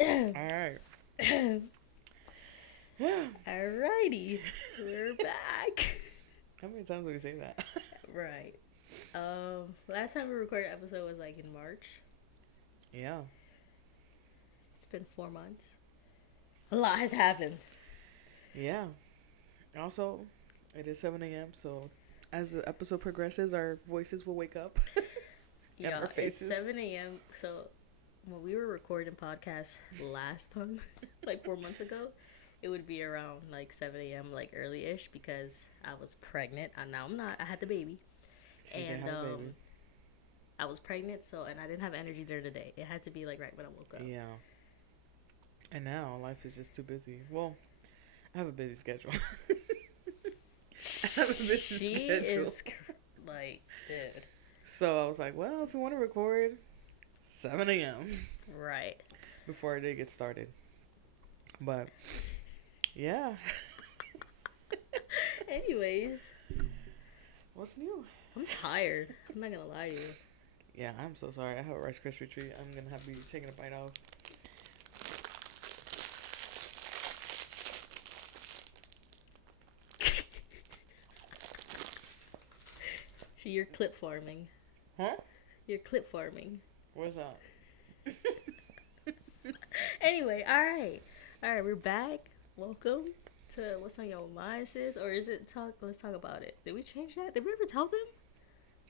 Alright. Alrighty, we're back. How many times do we say that? Right. Last time we recorded an episode was like in March. Yeah. It's been 4 months. A lot has happened. Yeah. Also, it is 7 a.m., so as the episode progresses, our voices will wake up. And Yeah, our faces. it's 7 a.m. So when we were recording podcasts last time, like 4 months ago, it would be around like 7 a.m., like early-ish, because I was pregnant. Now I'm not. I had the baby. She did have a baby. I was pregnant, and I didn't have energy during the day. It had to be like right when I woke up. Yeah. And now life is just too busy. Well, I have a busy schedule. She is like, dude. So I was like, well, if we want to record, 7 a.m. Right. before our day gets started. But, yeah. Anyways. What's new? I'm tired. I'm not gonna lie to you. Yeah, I'm so sorry. I have a Rice Krispie treat. I'm gonna have to be taking a bite off. You're clip farming. Huh? You're clip farming. Where's that? Anyway, alright, we're back. Welcome to What's on Your Mind, sis? Or is it let's talk about it. Did we change that? Did we ever tell them?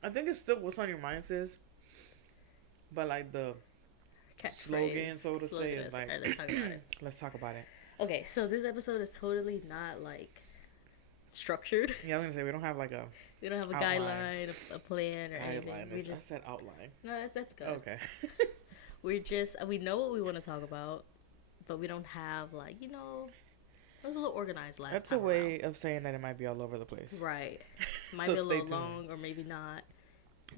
I think it's still What's on Your Mind, sis. But like the slogan, so to say, is like, alright, let's talk about it. Let's talk about it. Okay, so this episode is totally not like structured. Yeah, I was gonna say we don't have like a We don't have a outline. guideline, a plan, or anything. We I just said outline. no, that's good. Okay. We know what we want to talk about, but we don't have like, it was a little organized last That's time a way around. of saying that it might be all over the place. Right. Might So be a stay little tuned. long, or maybe not.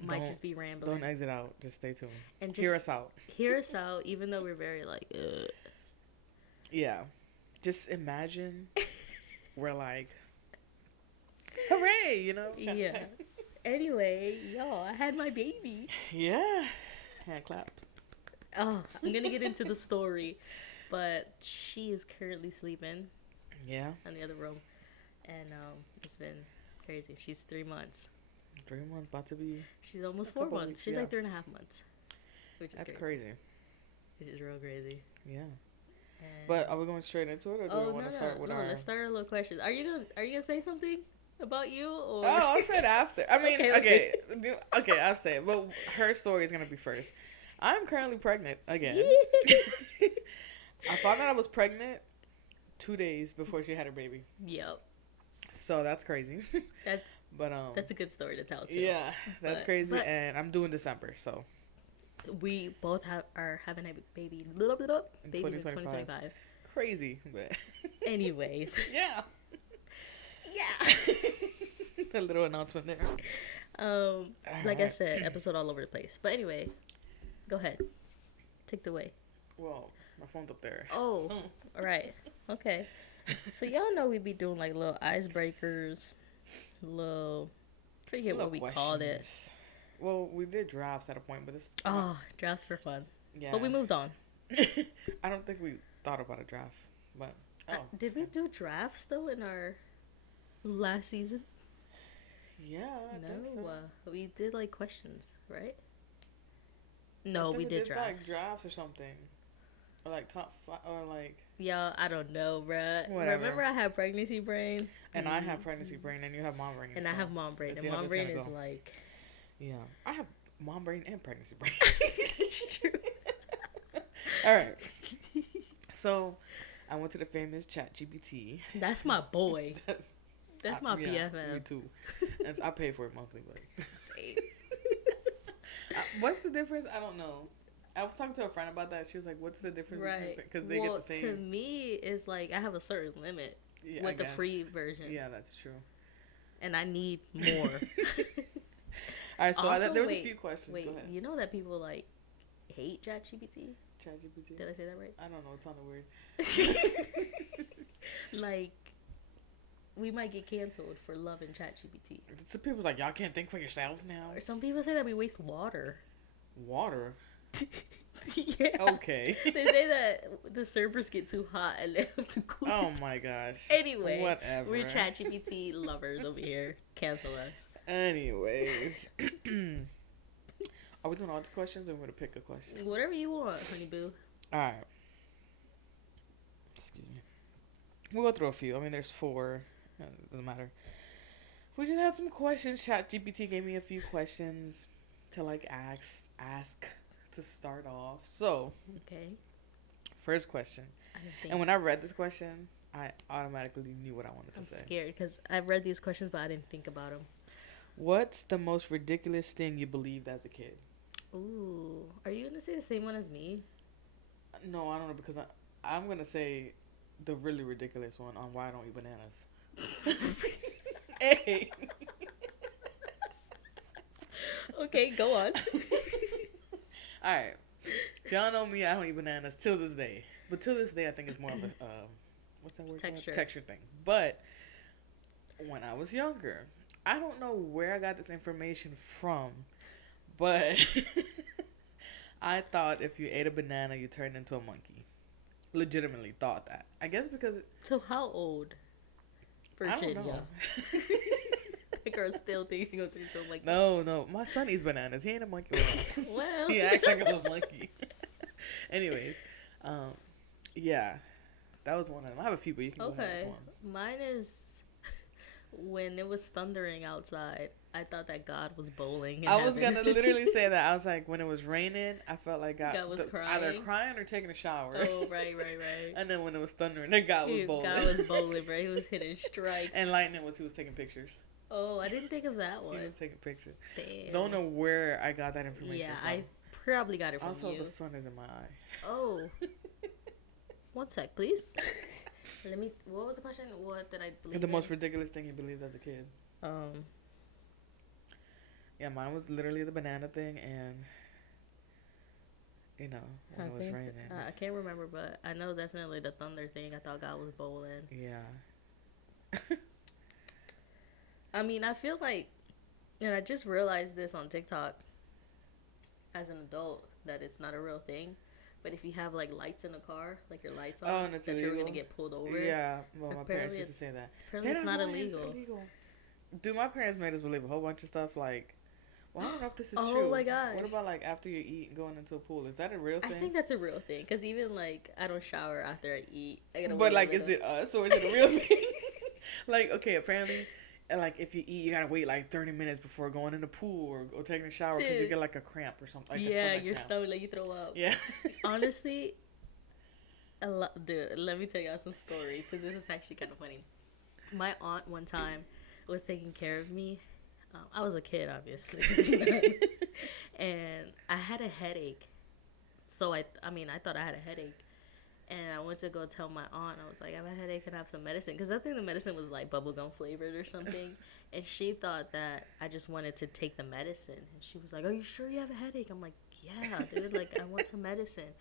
Might just be rambling. Don't exit out. Just stay tuned. And just Hear us out. Hear us out, even though we're very like, ugh. Yeah. Just imagine we're like, hooray, Yeah. Anyway, y'all, I had my baby. Yeah. Hand clap. Oh, I'm gonna get into the story, but she is currently sleeping Yeah. in the other room, and it's been crazy. She's 3 months. 3 months, about to be. She's almost A 4 couple months. weeks, She's yeah. like 3.5 months, which is That's crazy. crazy. Which is real crazy. Yeah. And But are we going straight into it, or do we want to start with our? Let's start our little questions. Are you gonna say something about you, or? Oh, I'll say it after. I mean, Okay. Okay, I'll say it. But her story is gonna be first. I'm currently pregnant again. I found out I was pregnant 2 days before she had her baby. Yep. So that's crazy. That's a good story to tell too. Yeah, that's crazy. But And I'm doing December, so we both are having a baby. Babies in 2025. crazy, but Anyways. yeah. A little announcement there. Like I said, episode all over the place. But anyway, go ahead. Take the way. Well, my phone's up there. Oh, all right. Okay. So y'all know we be doing like little icebreakers, forget what we called it. Well, we did drafts at a point, but it's Drafts for fun. yeah. But we moved on. I don't think we thought about a draft, but Did we do drafts though in our last season? yeah, I think so. We did like questions, right? I No, think we did like drafts. drafts or something, or like top 5, or like. Yeah, I don't know, bruh. Whatever. Remember I have pregnancy brain? And I have pregnancy brain, and you have mom brain. And I have mom brain. let's And see how mom this brain gonna is go. like... Yeah, I have mom brain and pregnancy brain. It's true. All right. So, I went to the famous ChatGPT. That's my boy. That's my Yeah, BFF. me too. I pay for it monthly, but Same. what's the difference? I don't know. I was talking to a friend about that. She was like, "What's the difference?" Right. Because they get the same. To me, it's like I have a certain limit Yeah, with I the guess. free version. Yeah, that's true. And I need more. All right, so Also, there was a few questions. Wait, Go ahead. you know that people like hate ChatGPT? ChatGPT. Did I say that right? I don't know. It sounded weird. Like, we might get canceled for loving ChatGPT. Some people's like, y'all can't think for yourselves now. Or some people say that we waste water. Water. Yeah. Okay. They say that the servers get too hot and they have to cool Oh it. my gosh. Anyway, Whatever. we're ChatGPT lovers over here. Cancel us. Anyways. Are we doing all the questions or we're going to pick a question? Whatever you want, honey boo. Alright. Excuse me. We'll go through a few. I mean, there's 4. Doesn't matter. We just had some questions. ChatGPT gave me a few questions to like ask to start off. So, Okay. first question. I didn't think. And when I read this question, I automatically knew what I wanted to I'm say. scared because I've read these questions, but I didn't think about them. What's the most ridiculous thing you believed as a kid? Ooh, are you gonna say the same one as me? No, I don't know because I'm gonna say the really ridiculous one on why I don't eat bananas. Hey. Okay, go on. All right. If y'all know me, I don't eat bananas till this day. But till this day, I think it's more of a what's that word? Texture. Texture thing. But when I was younger, I don't know where I got this information from, but I thought if you ate a banana, you turned into a monkey. Legitimately thought that. I guess because So how old? I Virginia. don't know. The girl still thinks she gonna turn into a monkey. No. My son eats bananas. He ain't a monkey. Well. He acts like a monkey. Anyways, yeah, that was one of them. I have a few, but you can go ahead Okay. with one. Mine is when it was thundering outside. I thought that God was bowling. I was gonna literally say that. I was like, when it was raining, I felt like God was either crying. crying or taking a shower. Oh, right. And then when it was thundering, the God was bowling. God was bowling, bro. He was hitting strikes. And lightning was he was taking pictures. Oh, I didn't think of that He one. was taking pictures. Damn. Don't know where I got that information Yeah, from. I probably got it from Also, you. the sun is in my eye. Oh. 1 sec, please. Let me. What was the question? What did I believe? The most in? ridiculous thing you believed as a kid. Um. Yeah, mine was literally the banana thing, and when it was raining. I can't remember, but I know definitely the thunder thing. I thought God was bowling. Yeah. I mean, I feel like, and I just realized this on TikTok as an adult that it's not a real thing. But if you have like lights in a car, like your lights on, and it's that you're illegal. gonna get pulled over. Yeah, well, my parents Apparently used to say that. Apparently, it's not illegal. Dude, my parents made us believe a whole bunch of stuff like, well, I don't know if this is Oh true. my gosh. What about like after you eat going into a pool? Is that a real thing? I think that's a real thing because even like I don't shower after I eat. I gotta But wait a like, is little. it us or is it a real thing? Like, okay, apparently, like if you eat, you gotta wait like 30 minutes before going in the pool or taking a shower because you get like a cramp or something. Like Yeah, your your stomach, like you throw up. Yeah. Honestly, dude, let me tell y'all some stories because this is actually kind of funny. My aunt one time was taking care of me. I was a kid, obviously, and I had a headache. So I thought I had a headache, and I went to go tell my aunt. I was like, I have a headache, and I have some medicine because I think the medicine was like bubblegum flavored or something. And she thought that I just wanted to take the medicine, and she was like, "Are you sure you have a headache?" I'm like, "Yeah, dude. Like, I want some medicine."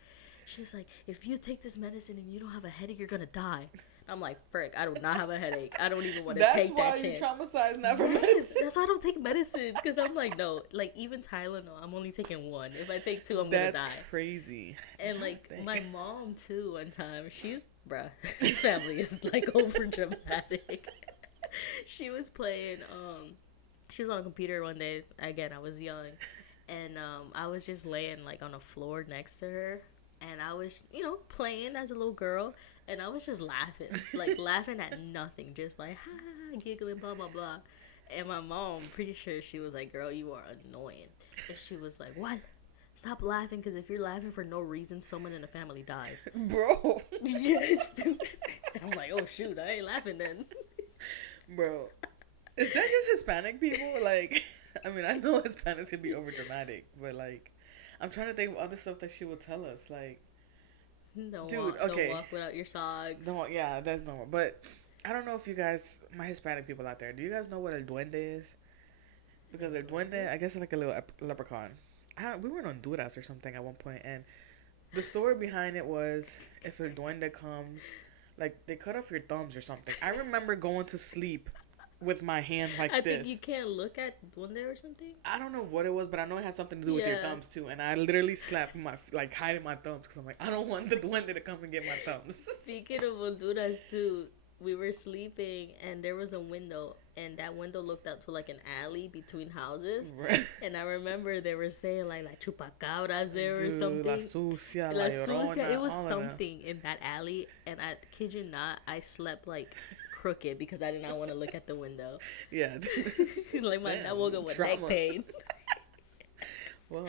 She's like, "If you take this medicine and you don't have a headache, you're gonna die." I'm like, frick, I do not have a headache. I don't even want to take that chance. That's why you traumatized never Yes, medicine. that's why I don't take medicine. Because I'm like, no, like even Tylenol, I'm only taking 1. If I take 2, I'm gonna die. That's crazy. And like my mom too, one time, this family is like over dramatic. She was playing, she was on a computer one day. Again, I was young. And I was just laying like on the floor next to her. And I was, playing as a little girl. And I was just laughing, like laughing at nothing, just like, ha, ha, ha, giggling, blah, blah, blah. And my mom, pretty sure she was like, girl, you are annoying. And she was like, what? Stop laughing, because if you're laughing for no reason, someone in the family dies. Bro. Yes, dude. I'm like, oh, shoot, I ain't laughing then. Bro. Is that just Hispanic people? Like, I mean, I know Hispanics can be overdramatic, but like, I'm trying to think of other stuff that she would tell us, like, Don't dude, walk, okay. Don't walk without your socks. Yeah, that's normal. But I don't know if you guys, my Hispanic people out there, do you guys know what el duende is? Because el duende, I guess it's like a little leprechaun. We were on Honduras or something at one point, and the story behind it was if el duende comes, like they cut off your thumbs or something. I remember going to sleep with my hands like I this. think you can't look at one there or something. I don't know what it was, but I know it has something to do with your thumbs too. And I literally slapped my like hiding my thumbs because I'm like, I don't want the duende to come and get my thumbs. Speaking of honduras too, we were sleeping and there was a window, and that window looked out to like an alley between houses. Right. And I remember they were saying like chupacabras there or Dude, something. La sucia, La la sucia. llorona, It was all of something in that alley, and I kid you not, I slept like crooked because I did not want to look at the window. Yeah. Like I woke up with neck pain. Whoa.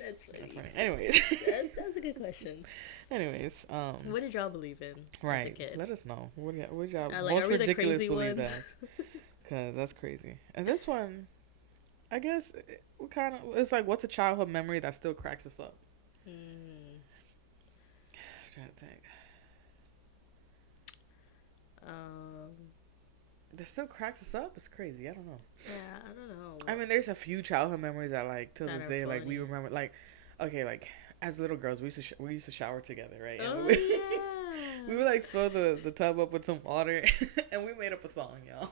That's funny. Anyways. That's a good question. Anyways, what did y'all believe in as a kid? Let us know. What y'all Like, most are we the ridiculous crazy believe ones? as? Because that's crazy. And this one, I guess, it's like, what's a childhood memory that still cracks us up? I'm trying to think. That still cracks us up? It's crazy. I don't know. Yeah, I don't know. I mean, there's a few childhood memories that, like, till this day, like, we remember, like, okay, like, as little girls, we used to shower together, right? Oh, and yeah. we would, like, fill the tub up with some water, and we made up a song, y'all.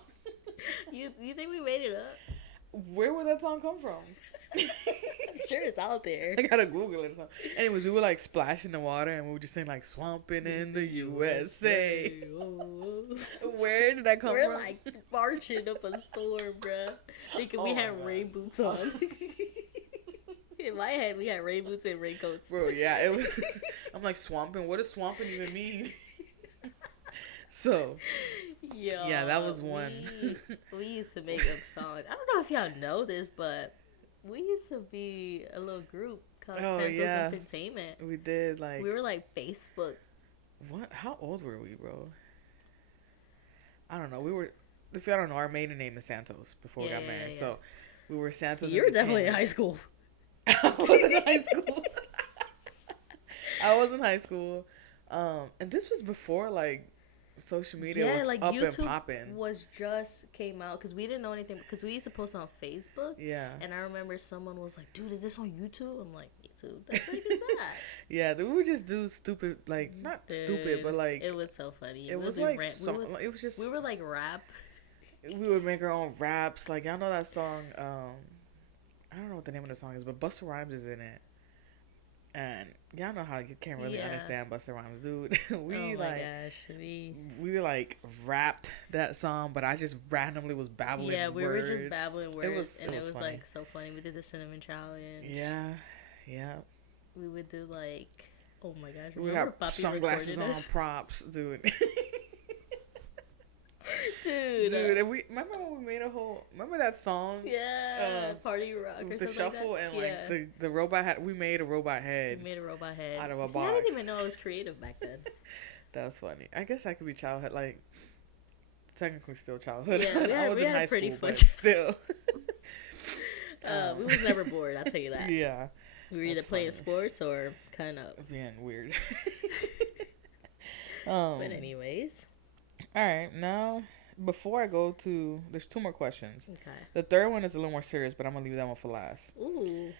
You think we made it up? Where would that song come from? I'm sure it's out there. I gotta Google it or something. Anyways, we would like splash in the water and we would just sing like "Swamping in the USA." Where did that come from? We're like marching up a storm, bruh. Thinking we had rain boots on. In my head, we had rain boots and raincoats. Bro, yeah, it was. I'm like, swamping. What does swamping even mean? So. Yeah, that was one. We used to make up songs. I don't know if y'all know this, but we used to be a little group called Santos Entertainment. We did, like... We were like Facebook. What? How old were we, bro? I don't know. We were... If y'all don't know, our maiden name is Santos before we got married. Yeah. So, we were Santos You were definitely in high school. I was in high school. I was in high school. And this was before, like... social media was like up YouTube and popping. Was just came out because we didn't know anything because we used to post on Facebook. Yeah. And I remember someone was like, "Dude, is this on YouTube?" I'm like, "YouTube? The frick is that?" Yeah, we would just do stupid, like not stupid, but like it was so funny. It was like it was just we were like rap. We would make our own raps. Like y'all know that song. I don't know what the name of the song is, but Busta Rhymes is in it. And y'all know how you can't really understand Busta Rhymes, dude. We like rapped that song, but I just randomly was babbling. Yeah, we words. were just babbling words, it was funny. like so funny. We did the cinnamon challenge. Yeah. We would do like, oh my gosh, we got sunglasses on, props, dude. Dude, and we remember when we made remember that song? Yeah, Party Rock or the something shuffle like that? And like the robot had. We made a robot head. We made a robot head out of a box. I didn't even know I was creative back then. That's funny. I guess I could be childhood, like technically still childhood. Yeah, I was in high school, but still. We was never bored. I'll tell you that. Yeah, we were either playing sports or kind of being weird. But anyways. All right, now before I go to, there's 2 more questions. Okay. The third one is a little more serious, but I'm gonna leave that one for last. Ooh.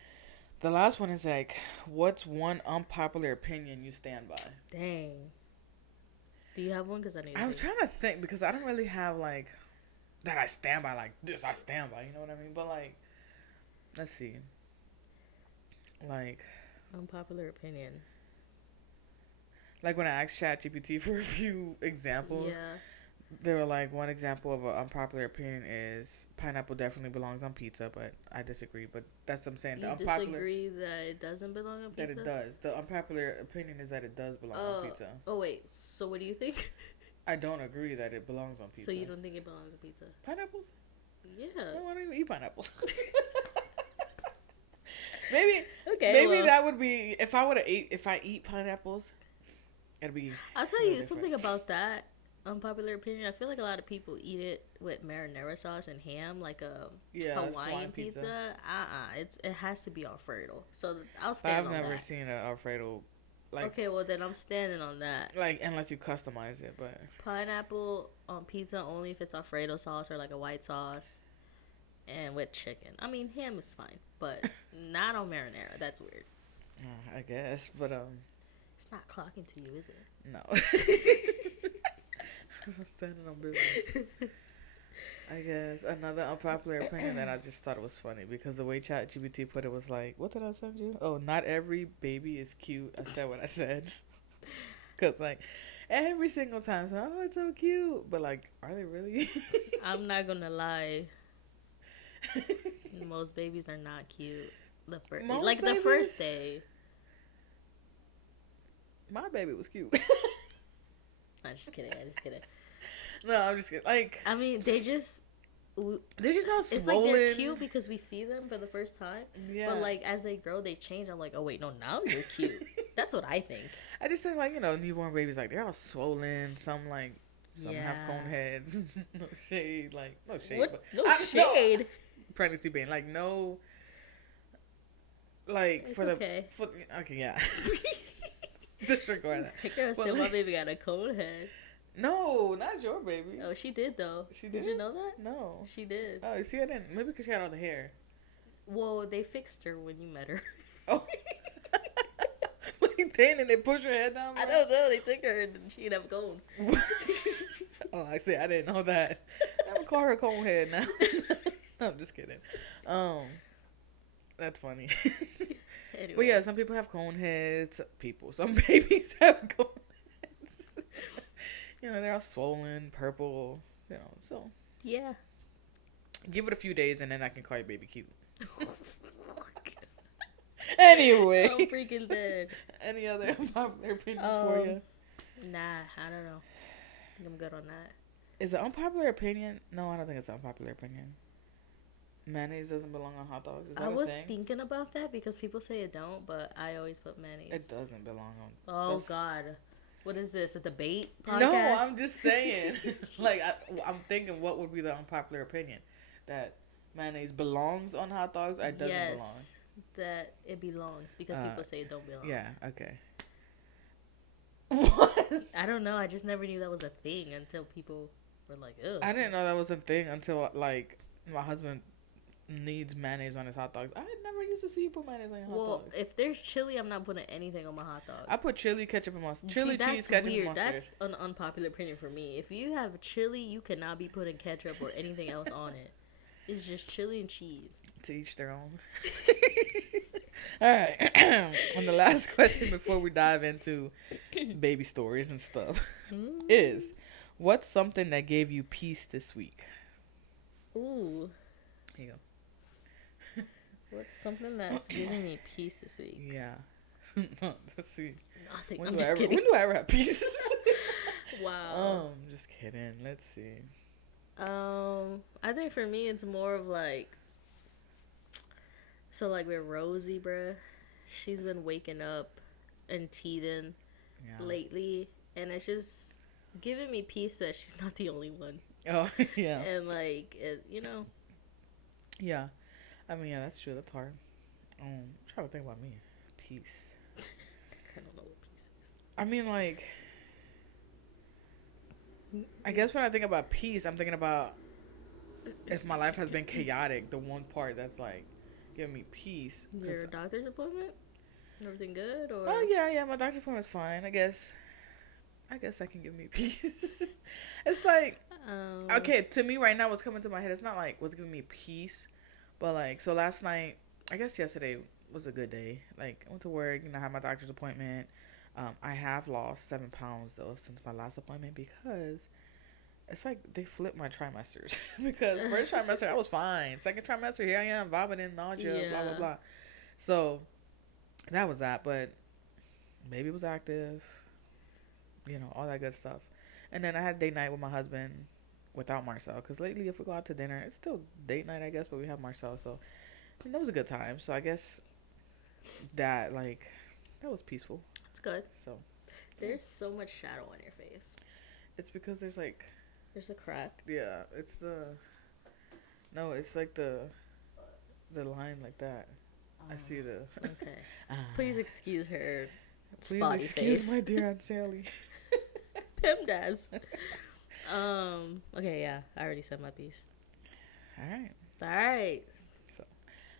The last one is like, what's one unpopular opinion you stand by? Dang. Do you have one? Because I'm trying to think because I don't really have like that I stand by like this. I stand by, you know what I mean? But like, let's see. Like unpopular opinion. Like when I asked ChatGPT for a few examples, they were like, one example of an unpopular opinion is pineapple definitely belongs on pizza, but I disagree. But that's what I'm saying. You disagree that it doesn't belong on pizza? That it does. The unpopular opinion is that it does belong on pizza. Oh, wait. So what do you think? I don't agree that it belongs on pizza. So you don't think it belongs on pizza? Pineapples? Yeah. No, I don't even eat pineapples. Maybe well, that would be, if I eat pineapples, it'd be... I'll tell you something about that unpopular opinion. I feel like a lot of people eat it with marinara sauce and ham, like a Hawaiian pizza. It has to be Alfredo. So I'll stand on that. I've never seen an Alfredo. Like, okay, well then I'm standing on that. Like, unless you customize it, but... Pineapple on pizza only if it's Alfredo sauce or like a white sauce. And with chicken. I mean, ham is fine, but not on marinara. That's weird. I guess, but it's not clocking to you, is it? No. I'm standing on business. I guess another unpopular opinion that I just thought it was funny because the way ChatGPT put it was like, what did I send you? Oh, not every baby is cute. I said what I said. Because, like, every single time, so, oh, it's so cute. But, like, are they really? I'm not gonna lie. Most babies are not cute. Most Like babies? the first day. My baby was cute. I'm just kidding. No, I'm just kidding. Like, I mean, they're just all it's swollen. like they're cute because we see them for the first time. Yeah. But like as they grow, they change. I'm like, oh wait, no, now you're cute. That's what I think. I just think, like, you know, newborn babies, like, they're all swollen. Some have cone heads. No shade. Like, no shade. What? But No shade. No, pregnancy pain. Like, no. Like, It's for okay. okay, yeah. Disregard that. I girl said my baby got a cone head. No, not your baby. Oh, she did though. She did? Did you know that? No. She did. Oh, you see, I didn't. Maybe because she had all the hair. Well, they fixed her when you met her. Oh. Like, they push her head down? I don't know. They took her and she didn't have a cone. Oh, I see. I didn't know that. I'm gonna call her cone head now. I'm just kidding. That's funny. Anyway. But yeah, some people have cone heads. Some babies have cone heads. You know, they're all swollen, purple. You know, so Yeah. give it a few days and then I can call your baby cute. Anyway, I'm freaking dead. Any other unpopular opinion for you? Nah, I don't know. I think I'm good on that. Is it unpopular opinion? No, I don't think it's an unpopular opinion. Mayonnaise doesn't belong on hot dogs. Is that I was a thing? thinking about that because people say it don't, but I always put mayonnaise. It doesn't belong on. Oh God, what is this? A debate podcast? No, I'm just saying. Like, I'm thinking, what would be the unpopular opinion? That mayonnaise belongs on hot dogs or doesn't yes, belong? that it belongs because people say it don't belong. Yeah. Okay. What? I don't know. I just never knew that was a thing until people were like, "Ugh." I didn't know that was a thing until, like, my husband needs mayonnaise on his hot dogs. I never used to see you put mayonnaise on your hot dogs. If there's chili, I'm not putting anything on my hot dog. I put chili, ketchup, and mustard. Chili, See, cheese, ketchup, weird. and mustard. That's an unpopular opinion for me. If you have chili, you cannot be putting ketchup or anything else on it. It's just chili and cheese. To each their own. All right. And the last question before we dive into baby stories and stuff is, what's something that gave you peace this week? Ooh. Here you go. What's something that's giving me peace this week? Yeah. Let's see. Nothing. When I'm do just kidding. When do I ever have peace? Wow. Just kidding. Let's see. I think for me it's more of like, so like with Rosie, bruh, she's been waking up and teething lately, and it's just giving me peace that she's not the only one. Oh, yeah. And like, you know. Yeah. I mean, yeah, that's true. That's hard. I'm trying to think about me. Peace. I don't know what peace is. I mean, like, I guess when I think about peace, I'm thinking about if my life has been chaotic, the one part that's like giving me peace. Your doctor's appointment? Everything good? Or? Oh, yeah, my doctor's appointment's fine. I guess that can give me peace. It's like, okay, to me right now, what's coming to my head, it's not like what's giving me peace, but like, so last night, I guess yesterday was a good day. Like, I went to work, I had my doctor's appointment. I have lost 7 pounds though since my last appointment because it's like they flipped my trimesters. Because first trimester I was fine. Second trimester, here I am vomiting, nausea, blah blah blah. So that was that, but baby was active, all that good stuff. And then I had date night with my husband without Marcel, because lately if we go out to dinner, it's still date night, I guess, but we have Marcel, so and that was a good time. So I guess that was peaceful. It's good. So there's so much shadow on your face. It's because there's a crack. Yeah, it's like the line like that. I see the. Okay. Please excuse her. Please spotty excuse face. my dear Aunt Sally. PEMDAS. Okay, yeah, I already said my piece. All right. So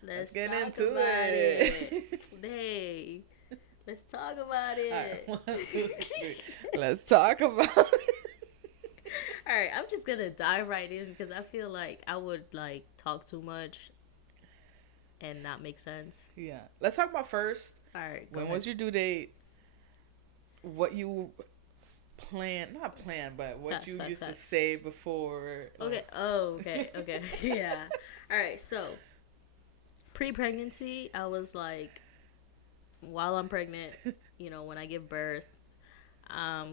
let's get talk into about it. Hey, let's talk about it. All right, 1, 2, 3. Let's talk about it. All right, I'm just gonna dive right in because I feel like I would like talk too much and not make sense. Yeah. Let's talk about first. All right, go When ahead. was your due date? What you not plan, but what you used to say before. Okay. Okay. Yeah. All right. So, pre-pregnancy, I was like, while I'm pregnant, when I give birth,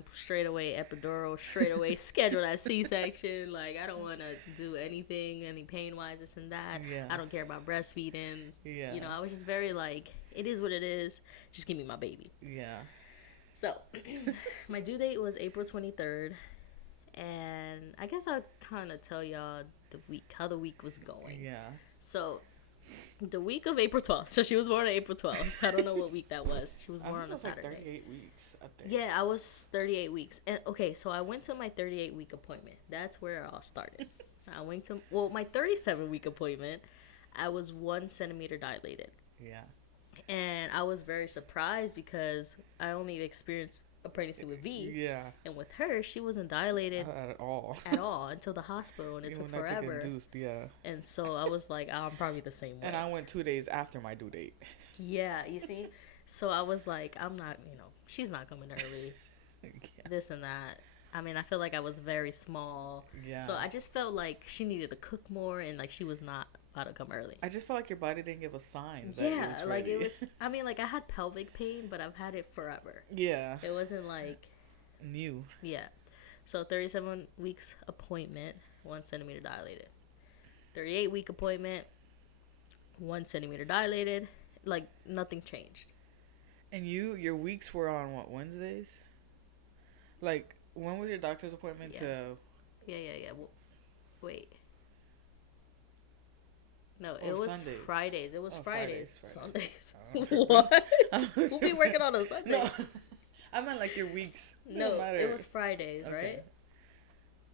straight away epidural, straight away schedule that C-section. Like, I don't want to do anything, any pain-wise, this and that. Yeah. I don't care about breastfeeding. Yeah. I was just very like, it is what it is. Just give me my baby. Yeah. So, my due date was April 23rd. And I guess I'll kind of tell y'all how the week was going. Yeah. So, the week of April 12th. So, she was born on April 12th. I don't know what week that was. She was born on a Saturday. Like 38 weeks, I think. Yeah, I was 38 weeks. And okay, so I went to my 38-week appointment. That's where it all started. I went to, my 37-week appointment, I was 1 centimeter dilated. Yeah. And I was very surprised because I only experienced a pregnancy with V. Yeah. And with her, she wasn't dilated at all. At all until the hospital, and it took forever. Induced, yeah. And so I was like, I'm probably the same way. And I went 2 days after my due date. Yeah, you see? So I was like, I'm not, she's not coming early. Yeah. This and that. I mean, I feel like I was very small. Yeah. So I just felt like she needed to cook more and like she was not about to come early. I just felt like your body didn't give us signs. Yeah, like it was, I mean, like I had pelvic pain, but I've had it forever. Yeah. It wasn't like new. Yeah. So 37 weeks appointment, 1 centimeter dilated. 38-week appointment, 1 centimeter dilated. Like nothing changed. And your weeks were on what, Wednesdays? Like, when was your doctor's appointment to? Yeah. Wait. No, it was Sundays. Fridays. It was Fridays. Sundays. What? We'll be working on a Sunday. No, I meant like your weeks. No, it was Fridays, right?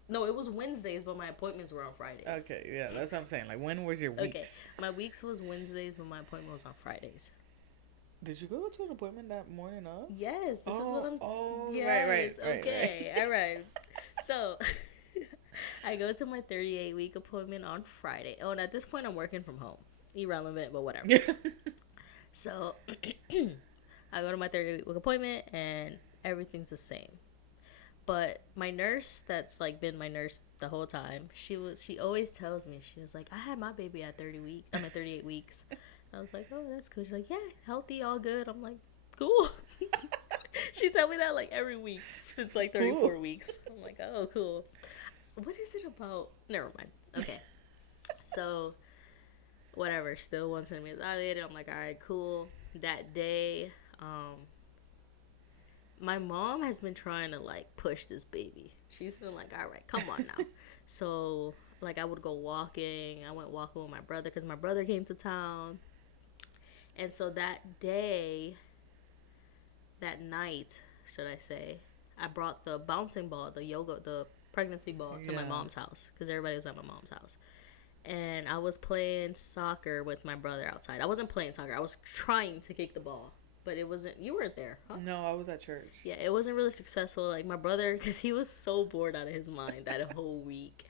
No, it was Wednesdays, but my appointments were on Fridays. Okay, yeah, that's what I'm saying. Like, when was your weeks? Okay, my weeks was Wednesdays, but my appointment was on Fridays. Did you go to an appointment that morning of? Yes, this is what I'm... Oh, yes, right. Okay, all right. So, I go to my 38-week appointment on Friday. Oh, and at this point, I'm working from home. Irrelevant, but whatever. So, I go to my 38-week appointment, and everything's the same. But my nurse, that's like been my nurse the whole time, she always tells me, she was like, I had my baby at 38 weeks. I was like, oh, that's cool. She's like, yeah, healthy, all good. I'm like, cool. She tell me that like every week since like 34 weeks. I'm like, oh, cool. What is it about? Never mind. Okay. So, whatever. Still 1 centimeter dilated. I'm like, all right, cool. That day, my mom has been trying to like push this baby. She's been like, all right, come on now. So, like, I would go walking. I went walking with my brother because my brother came to town. And so that day, that night, should I say, I brought the bouncing ball, the pregnancy ball to my mom's house because everybody was at my mom's house. And I was playing soccer with my brother outside. I wasn't playing soccer. I was trying to kick the ball, but it wasn't. You weren't there, huh? No, I was at church. Yeah, it wasn't really successful. Like, my brother, because he was so bored out of his mind that whole week.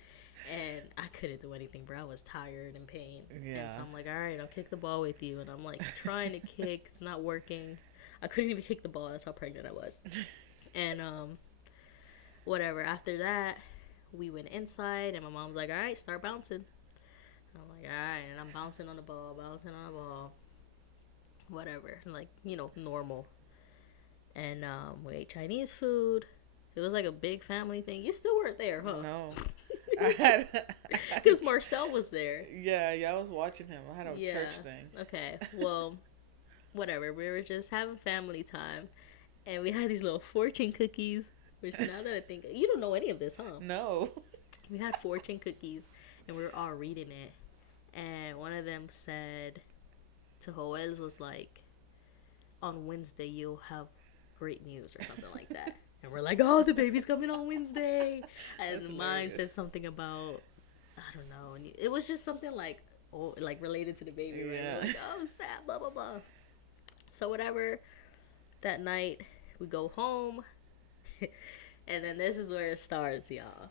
And I couldn't do anything, bro. I was tired and pain. Yeah. And so I'm like, all right, I'll kick the ball with you. And I'm like trying to kick. It's not working. I couldn't even kick the ball. That's how pregnant I was. And whatever. After that, we went inside. And my mom's like, all right, start bouncing. And I'm like, all right. And I'm bouncing on the ball. Whatever. Like, normal. And we ate Chinese food. It was like a big family thing. You still weren't there, huh? No. Because Marcel was there. Yeah, I was watching him. I had a church thing. Okay, well, whatever. We were just having family time, and we had these little fortune cookies. Which, now that I think, you don't know any of this, huh? No. We had fortune cookies, and we were all reading it. And one of them said to Joel's was like, on Wednesday you'll have great news or something like that. And we're like, oh, the baby's coming on Wednesday. And mine said something about, I don't know. And it was just something like related to the baby. Right? Yeah. Like, oh, snap, blah, blah, blah. So whatever. That night, we go home. And then this is where it starts, y'all.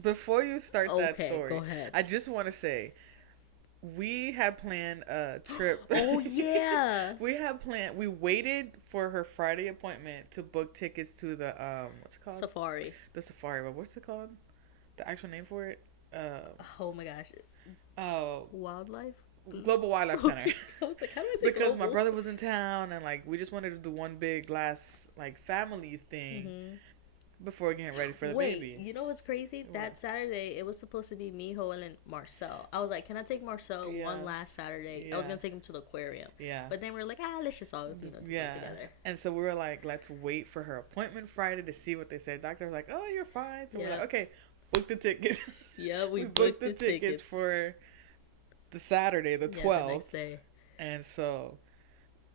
Before you start that Okay, story, go ahead. I just want to say we had planned a trip. Oh yeah. We waited for her Friday appointment to book tickets to the what's it called? Safari. The safari, but what's it called? The actual name for it? Oh my gosh. Oh, Wildlife. Global Wildlife Center. I was like, how do I say Because global? my brother was in town and like we just wanted to do one big last like family thing before getting ready for the Wait, baby. you know what's crazy? What? That Saturday, it was supposed to be me, Joel, and Marcel. I was like, can I take Marcel one last Saturday? I was Yeah. going to take him to the aquarium. Yeah. But then we were like, let's just all, do something together. And so we were like, let's wait for her appointment Friday to see what they say. Doctor was like, oh, you're fine. So we're like, okay, book the tickets. Yeah, we booked the tickets for the Saturday, the 12th. The next day. And so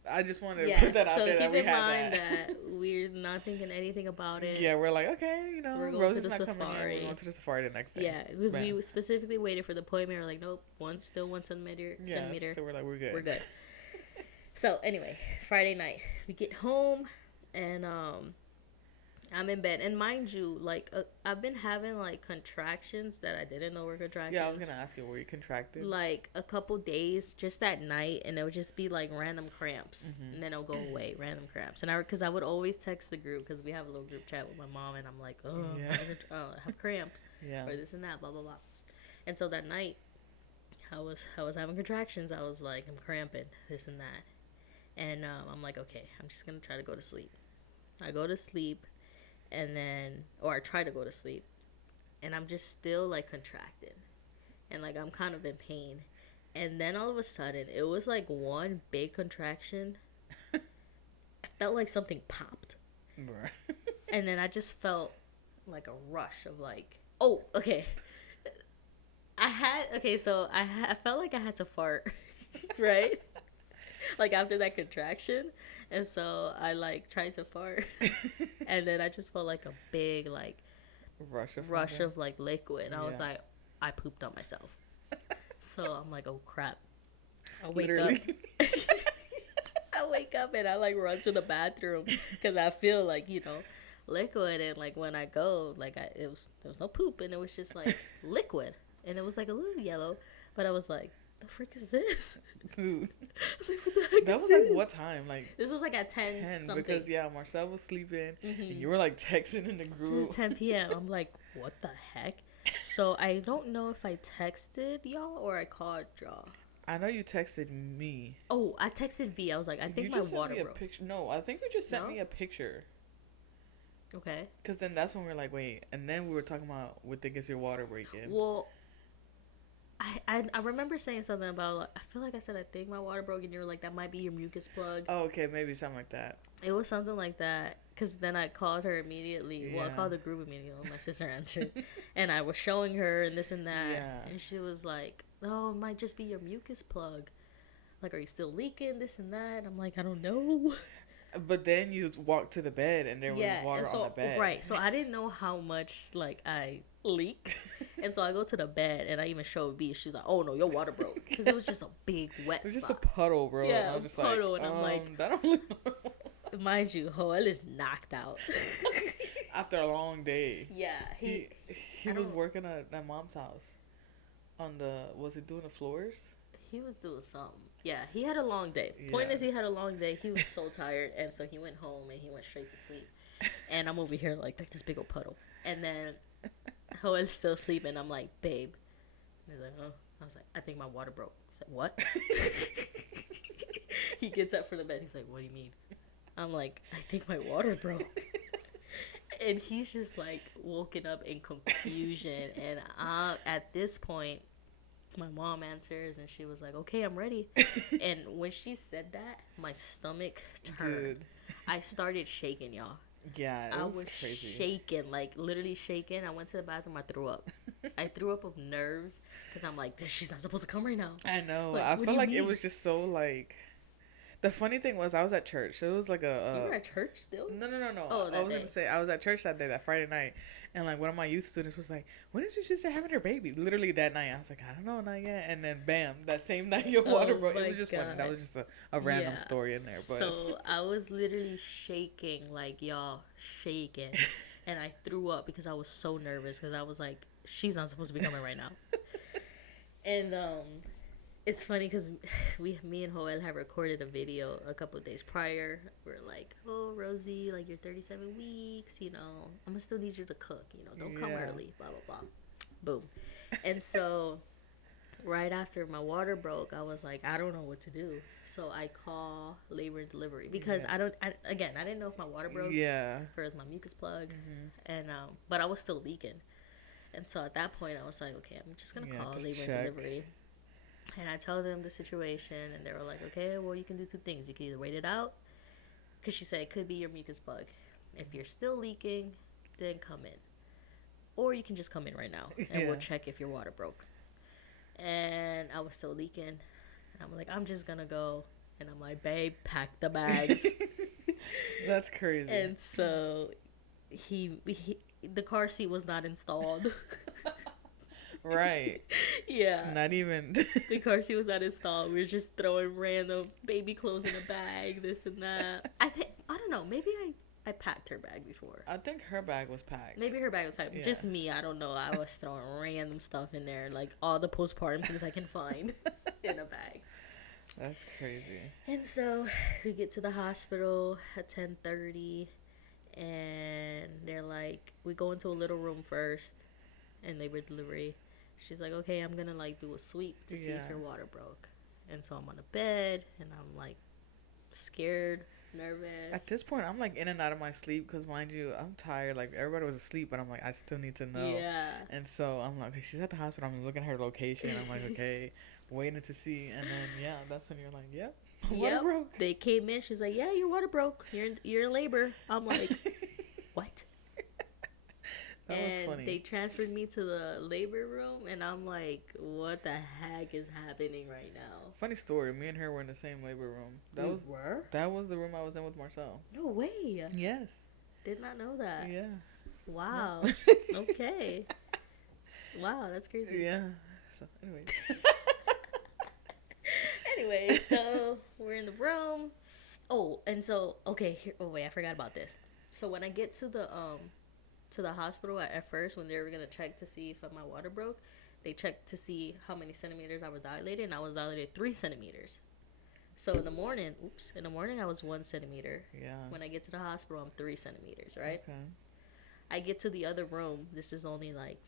I just wanted to put that out there that we had keep in mind that. that we're not thinking anything about it. Yeah, we're like, okay, you know, we're going Rose to is the not safari. coming in. We're going to the safari the next day. Yeah, because we specifically waited for the appointment. We're like, nope, one centimeter. Yeah, so we're like, we're good. We're good. So anyway, Friday night, we get home, and I'm in bed. And mind you, like, I've been having, like, contractions that I didn't know were contractions. Yeah, I was going to ask you, were you contracted? Like, a couple days, just that night, and it would just be, like, random cramps. And then it'll go away, random cramps. And because I would always text the group, because we have a little group chat with my mom, and I'm like, I have cramps. Yeah. Or this and that, blah, blah, blah. And so that night, I was having contractions. I was like, I'm cramping, this and that. And I'm like, okay, I'm just going to try to go to sleep. I go to sleep. And then, or I try to go to sleep, and I'm just still, like, contracted, and, like, I'm kind of in pain, and then all of a sudden, it was, like, one big contraction. I felt like something popped, and then I just felt, like, a rush of, like, oh, okay, so I felt like I had to fart, right? Like, after that contraction. And so I, like, tried to fart. And then I just felt like a big, like, rush of like, liquid. And I was like, I pooped on myself. So I'm like, oh, crap. I wake up. I wake up and I, like, run to the bathroom. Because I feel, like, you know, liquid. And, like, when I go, like, there was no poop. And it was just, like, liquid. And it was, like, a little yellow. But I was like, the frick is this? Dude. I was like, what the heck that is was this? like what time? Like this was like at 10 something. Because Marcel was sleeping and you were like texting in the group. This is 10 p.m. I'm like, what the heck? So I don't know if I texted y'all or I called y'all. I know you texted me. Oh, I texted V. I was like, I think my water broke. No, I think you just sent me a picture. Okay. Because then that's when we were like, wait. And then we were talking about, we think it's your water breaking. Well, I remember saying something about, like, I feel like I said, I think my water broke, and you were like, that might be your mucus plug. Oh, okay, maybe something like that. It was something like that, because then I called her immediately. Yeah. Well, I called the group immediately. My sister answered, and I was showing her and this and that, Yeah. and she was like, oh, it might just be your mucus plug. Like, are you still leaking, this and that? I'm like, I don't know. But then you walked to the bed and there was water on the bed. Right, so I didn't know how much, like, I leak. And so I go to the bed and I even showed B. She's like, oh no, your water broke. Because it was just a big wet It was just spot. a puddle, bro. Yeah, and I was just puddle, like, and I'm like, that don't look normal. Mind you, Joel is knocked out. After a long day. Yeah, He was working at mom's house. Was he doing the floors? He was doing something. Yeah, he had a long day. Point is, he had a long day. He was so tired, and so he went home and he went straight to sleep. And I'm over here like this big old puddle. And then Joel's still sleeping. I'm like, babe. He's like, oh. I was like, I think my water broke. He's like, what? He gets up from the bed. He's like, what do you mean? I'm like, I think my water broke. And he's just like woken up in confusion. And at this point, my mom answers and she was like, okay, I'm ready. And when she said that, my stomach turned. Dude. I started shaking, y'all. Yeah, it was crazy. Shaking, like literally shaking. I went to the bathroom. I threw up. I threw up of nerves because I'm like, she's not supposed to come right now. I know. Like, I felt like it was just so like. The funny thing was, I was at church. So it was like you were at church still? No. Oh, I was gonna say I was at church that day, that Friday night, and like one of my youth students was like, "When is your sister having her baby?" Literally that night, I was like, "I don't know, not yet." And then bam, that same night your water broke. It was just funny. That was just a random story in there. But so I was literally shaking, like y'all shaking, and I threw up because I was so nervous because I was like, she's not supposed to be coming right now. And it's funny because me and Joel had recorded a video a couple of days prior. We're like, oh, Rosie, like you're 37 weeks, you know, I'm gonna still need you to cook, you know, don't come early, blah blah blah, boom. And so right after my water broke, I was like, I don't know what to do. So I call labor and delivery because I didn't know if my water broke. Yeah. First, my mucus plug, and but I was still leaking. And so at that point, I was like, okay, I'm just gonna call labor and delivery. And I tell them the situation, and they were like, okay, well, you can do two things. You can either wait it out, because she said it could be your mucus plug. If you're still leaking, then come in. Or you can just come in right now, and we'll check if your water broke. And I was still leaking. And I'm like, I'm just going to go. And I'm like, babe, pack the bags. That's crazy. And so the car seat was not installed. Right. Yeah. Not even. The car seat was not installed. We were just throwing random baby clothes in a bag, this and that. I don't know. Maybe I packed her bag before. I think her bag was packed. Maybe her bag was packed. Yeah. Just me. I don't know. I was throwing random stuff in there, like all the postpartum things I can find in a bag. That's crazy. And so we get to the hospital at 10:30, and they're like, we go into a little room first, and labor delivery. She's like, okay, I'm gonna like do a sweep to see if your water broke. And so I'm on a bed, and I'm like scared, nervous. At this point, I'm like in and out of my sleep because, mind you, I'm tired. Like everybody was asleep, but I'm like, I still need to know. Yeah. And so I'm like, okay, she's at the hospital. I'm looking at her location. I'm like, okay, waiting to see. And then that's when you're like, yep, water broke. They came in. She's like, yeah, your water broke. You're in labor. I'm like, what? That was funny. They transferred me to the labor room, and I'm like, what the heck is happening right now? Funny story. Me and her were in the same labor room. That was the room I was in with Marcel. No way. Yes. Did not know that. Yeah. Wow. Okay. Wow, that's crazy. Yeah. So, anyway. Anyway, so we're in the room. Oh, and so, okay. Wait, I forgot about this. So when I get to the hospital at first, when they were going to check to see if my water broke, they checked to see how many centimeters I was dilated, and I was dilated 3 centimeters. So in the morning I was 1 centimeter. Yeah. When I get to the hospital, I'm 3 centimeters, right? Okay. I get to the other room. This is only like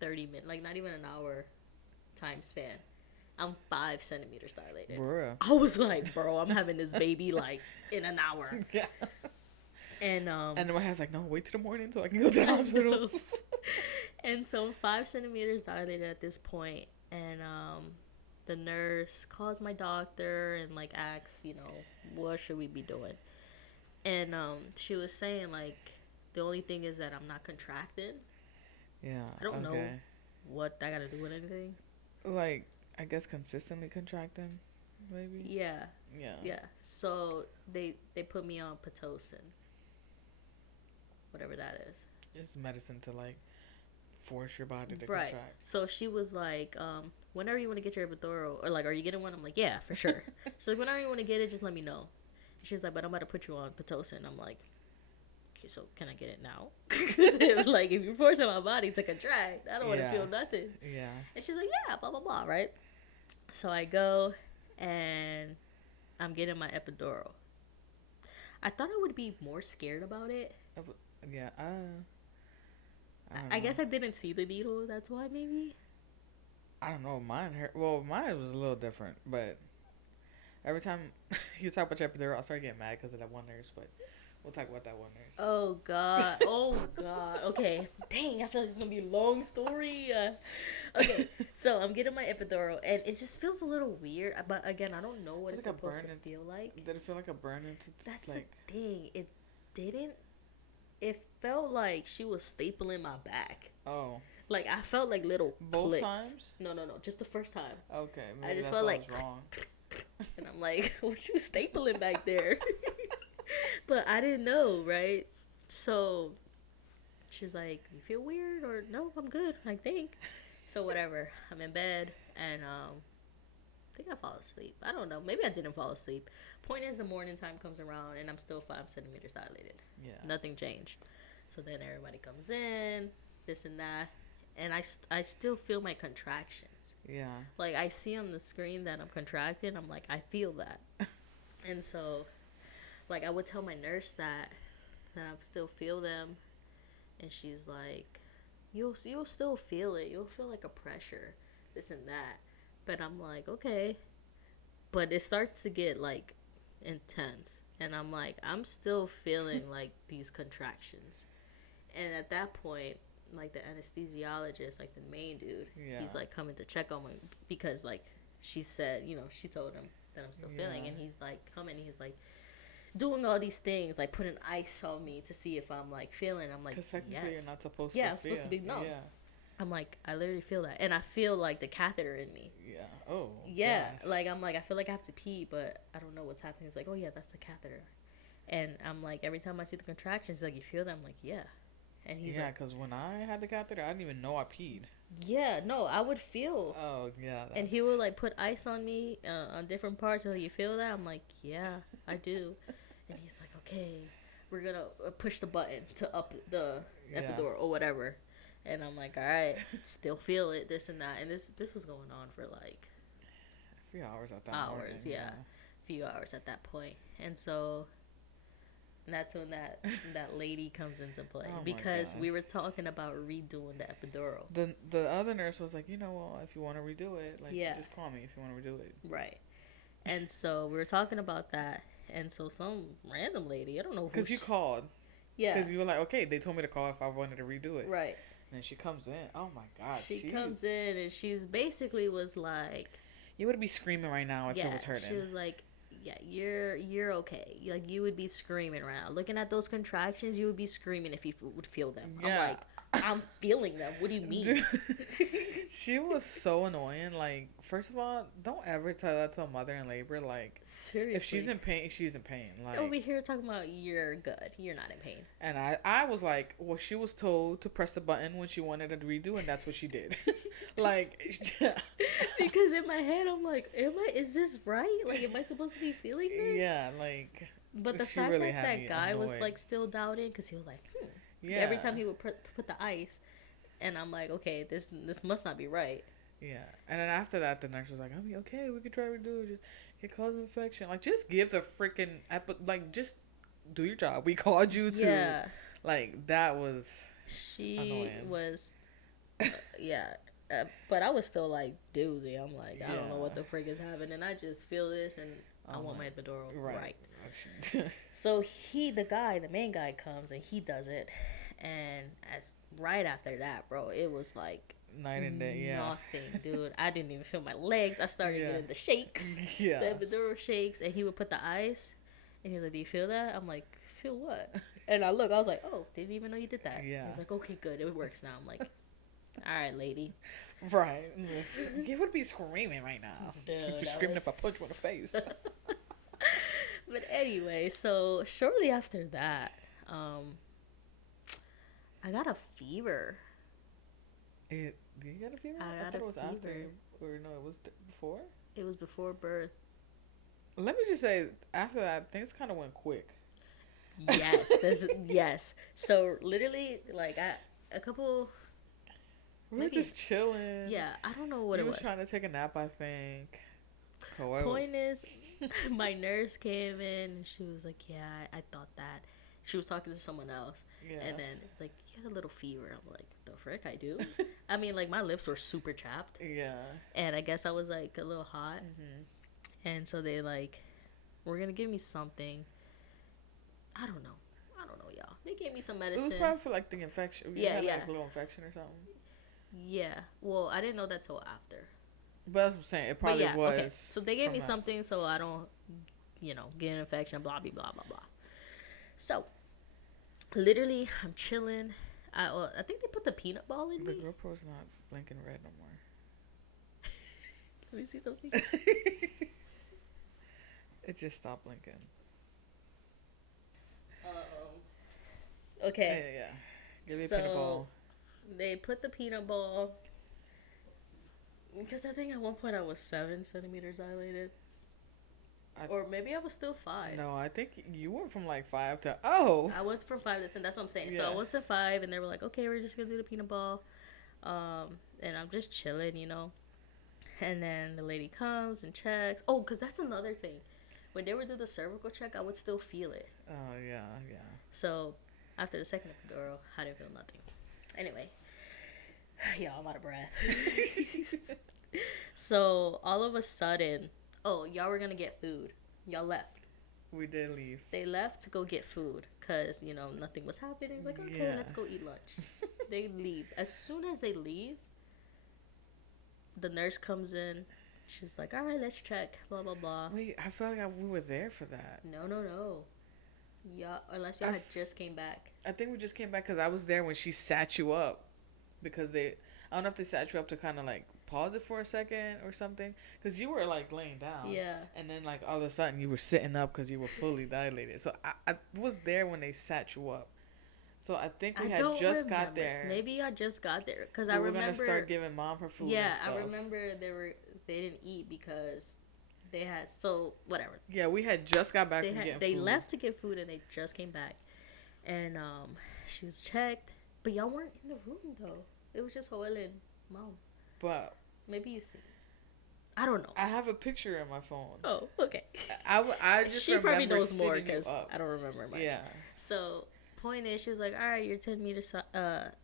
30 minutes, like not even an hour time span. I'm 5 centimeters dilated. Bruh. I was like, bro, I'm having this baby like in an hour. Yeah. And my husband's like, no, wait till the morning so I can go to the hospital. And so I'm 5 centimeters dilated at this point, and the nurse calls my doctor and like asks, you know, what should we be doing? And she was saying like, the only thing is that I'm not contracting. Yeah. I don't know what I gotta do with anything. Like, I guess consistently contracting, maybe. Yeah. Yeah. Yeah. So they put me on Pitocin, whatever that is. It's medicine to like force your body to right. contract. So she was like, whenever you want to get your epidural, or like, are you getting one? I'm like, yeah, for sure. So like, whenever you want to get it, just let me know. She's like, but I'm about to put you on Pitocin. I'm like, okay, so can I get it now? Like, if you're forcing my body to contract, I don't want to feel nothing. Yeah. And she's like, yeah, blah, blah, blah, right? So I go, and I'm getting my epidural. I thought I would be more scared about it. Yeah, I guess I didn't see the needle. That's why, maybe. I don't know. Mine hurt. Well, mine was a little different, but every time you talk about your epidural, I'll start getting mad because of that one nurse. But we'll talk about that one nurse. Oh God! Oh God! Okay. Dang! I feel like it's gonna be a long story. Okay, so I'm getting my epidural, and it just feels a little weird. But again, I don't know what it's supposed to feel like. Did it feel like a burn? That's like, the thing. It didn't. It felt like she was stapling my back. Oh. Like, I felt like little Both clicks. times? No. Just the first time. Okay. I just felt like wrong. And I'm like, what you stapling back there? But I didn't know, right? So she's like, you feel weird? Or no, I'm good, I think. So whatever. I'm in bed, and I think I fall asleep. I don't know. Maybe I didn't fall asleep. Point is, the morning time comes around, and I'm still 5 centimeters dilated. Yeah. Nothing changed. So then everybody comes in, this and that, and I still feel my contractions. Yeah. Like, I see on the screen that I'm contracting. I'm like, I feel that. And so, like, I would tell my nurse that I still feel them. And she's like, you'll still feel it. You'll feel like a pressure, this and that. But I'm like, okay. But it starts to get, like, intense. And I'm like, I'm still feeling, like, these contractions. And at that point, like, the anesthesiologist, like, the main dude, he's, like, coming to check on me. Because, like, she said, she told him that I'm still feeling. And he's, like, coming. He's, like, doing all these things, like, putting ice on me to see if I'm, like, feeling. I'm like, because technically you're not supposed to feel. I'm supposed to be numb. Yeah. I'm like, I literally feel that. And I feel, like, the catheter in me. Yeah. Oh, yeah. Gosh. Like, I'm like, I feel like I have to pee, but I don't know what's happening. It's like, oh, yeah, that's the catheter. And I'm like, every time I see the contractions, like, you feel that? I'm like, yeah. And he's like, because when I had the catheter, I didn't even know I peed. Yeah, no, I would feel. Oh, yeah. And he would, like, put ice on me on different parts. So you feel that? I'm like, yeah, I do. And he's like, okay, we're going to push the button to up the epidural or whatever. And I'm like, all right, still feel it, this and that. And this was going on for, like, a few hours at that point. Hours, yeah. A few hours at that point. And so that's when that lady comes into play. Because we were talking about redoing the epidural. The other nurse was like, well, if you want to redo it, like, just call me if you want to redo it. Right. And so we were talking about that. And so some random lady, I don't know who. Because you called. Yeah. Because you were like, okay, they told me to call if I wanted to redo it. Right. And she comes in. Oh, my God. She comes in and she's basically was like. You would be screaming right now if it was hurting. She was like, yeah, you're okay. Like, you would be screaming right now. Looking at those contractions, you would be screaming if you would feel them. Yeah. I'm like, I'm feeling them. What do you mean? She was so annoying. Like, first of all, don't ever tell that to a mother in labor. Like, seriously, if she's in pain, she's in pain. Like, over here talking about you're good, you're not in pain. And I was like, well, she was told to press the button when she wanted to redo, and that's what she did. Like, because in my head, I'm like, is this right? Like, am I supposed to be feeling this? Yeah, like. But the fact really that guy was like still doubting, because he was like, Yeah. Every time he would put the ice. And I'm like, okay, this must not be right. Yeah. And then after that, the nurse was like, okay, we could try to do it. Just it causes infection. Like, just give the freaking, just do your job. We called you to. Yeah. Like, that was annoying. Was, but I was still, like, doozy. I'm like, I don't know what the frick is happening. And I just feel this, and I want my epidural right. So the main guy comes, and he does it. And right after that, bro, it was like night and day. Nothing, dude. I didn't even feel my legs. I started getting the shakes, the epidural shakes, and he would put the ice, and he was like, "Do you feel that?" I'm like, "Feel what?" And I was like, "Oh, didn't even know you did that." Yeah. He's like, "Okay, good, it works now." I'm like, "All right, lady." Right. You would be screaming right now. Dude, screaming if I punch you in the face. But anyway, so shortly after that, I got a fever. You got a fever? I thought it was after. Or no, it was before? It was before birth. Let me just say, after that, things kind of went quick. Yes. Yes. So, literally, like, a couple... We were just chilling. Yeah, I don't know what it was. He was trying to take a nap, I think. Point is, my nurse came in, and she was like, yeah, I thought that. She was talking to someone else. Yeah. And then, like, you had a little fever. I'm like, the frick I do? I mean, like, my lips were super chapped. Yeah. And I guess I was, like, a little hot. Mm-hmm. And so they, like, were going to give me something. I don't know, y'all. They gave me some medicine. It was probably for, like, the infection. You had, like, a little infection or something. Yeah. Well, I didn't know that till after. But that's what I'm saying. It probably was. Okay. So they gave me something so I don't, get an infection, blah, blah, blah, blah, blah. So, literally, I'm chilling. I think they put the peanut ball in me. The GoPro's not blinking red no more. Let me see something. It just stopped blinking. Okay. Yeah. Give me a peanut ball. They put the peanut ball. Because I think at one point I was 7 centimeters dilated. Or maybe I was still 5. No, I think you went from like 5 to oh. I went from 5 to 10. That's what I'm saying. Yeah. So I went to 5, and they were like, okay, we're just gonna do the peanut ball, and I'm just chilling, you know. And then the lady comes and checks. Oh, cause that's another thing. When they would do the cervical check, I would still feel it. Oh yeah. So after the second epidural, I didn't feel nothing. Anyway, yeah, I'm out of breath. So all of a sudden, oh, y'all were gonna get food. Y'all left. We did leave. They left to go get food because, you know, nothing was happening. Like, okay, Yeah. let's go eat lunch. They leave. As soon as they leave, the nurse comes in. She's like, all right, let's check. Blah, blah, blah. Wait, I feel like we were there for that. No. Y'all, unless y'all had just came back. I think we just came back because I was there when she sat you up. Because I don't know if they sat you up to kind of like pause it for a second or something. Because you were like laying down. Yeah. And then like all of a sudden you were sitting up because you were fully dilated. So I was there when they sat you up. So I think we had just got there. Maybe I just got there because I remember. We were gonna start giving mom her food. Yeah, and stuff. I remember they didn't eat because they had whatever. Yeah, we had just got back from getting food. They left to get food and they just came back, and she's checked, but y'all weren't in the room though. It was just Joel and mom. But maybe you see. I don't know. I have a picture in my phone. Oh, okay. I just she probably knows more because I don't remember much. Yeah. So point is, she was like, all right, you're 10 meters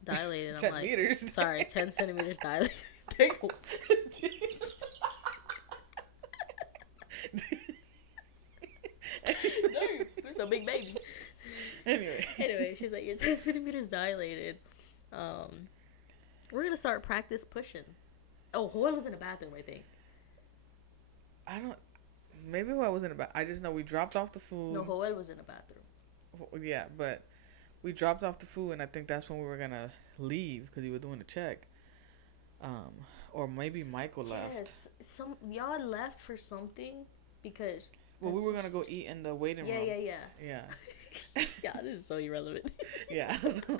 dilated. And 10 I'm like, meters. Sorry, 10 centimeters dilated. There you go. There's a big baby. Anyway, she's like, you're 10 centimeters dilated. We're gonna start practice pushing. Oh, Joel was in the bathroom, I think. Maybe I was in the bathroom. I just know we dropped off the food. No, Joel was in the bathroom. Yeah, but we dropped off the food, and I think that's when we were gonna leave because he was doing the check. Or maybe Michael left. Yes, y'all left for something because. Well, we were gonna go eat in the waiting room. Yeah. Yeah, this is so irrelevant. Yeah, I don't know.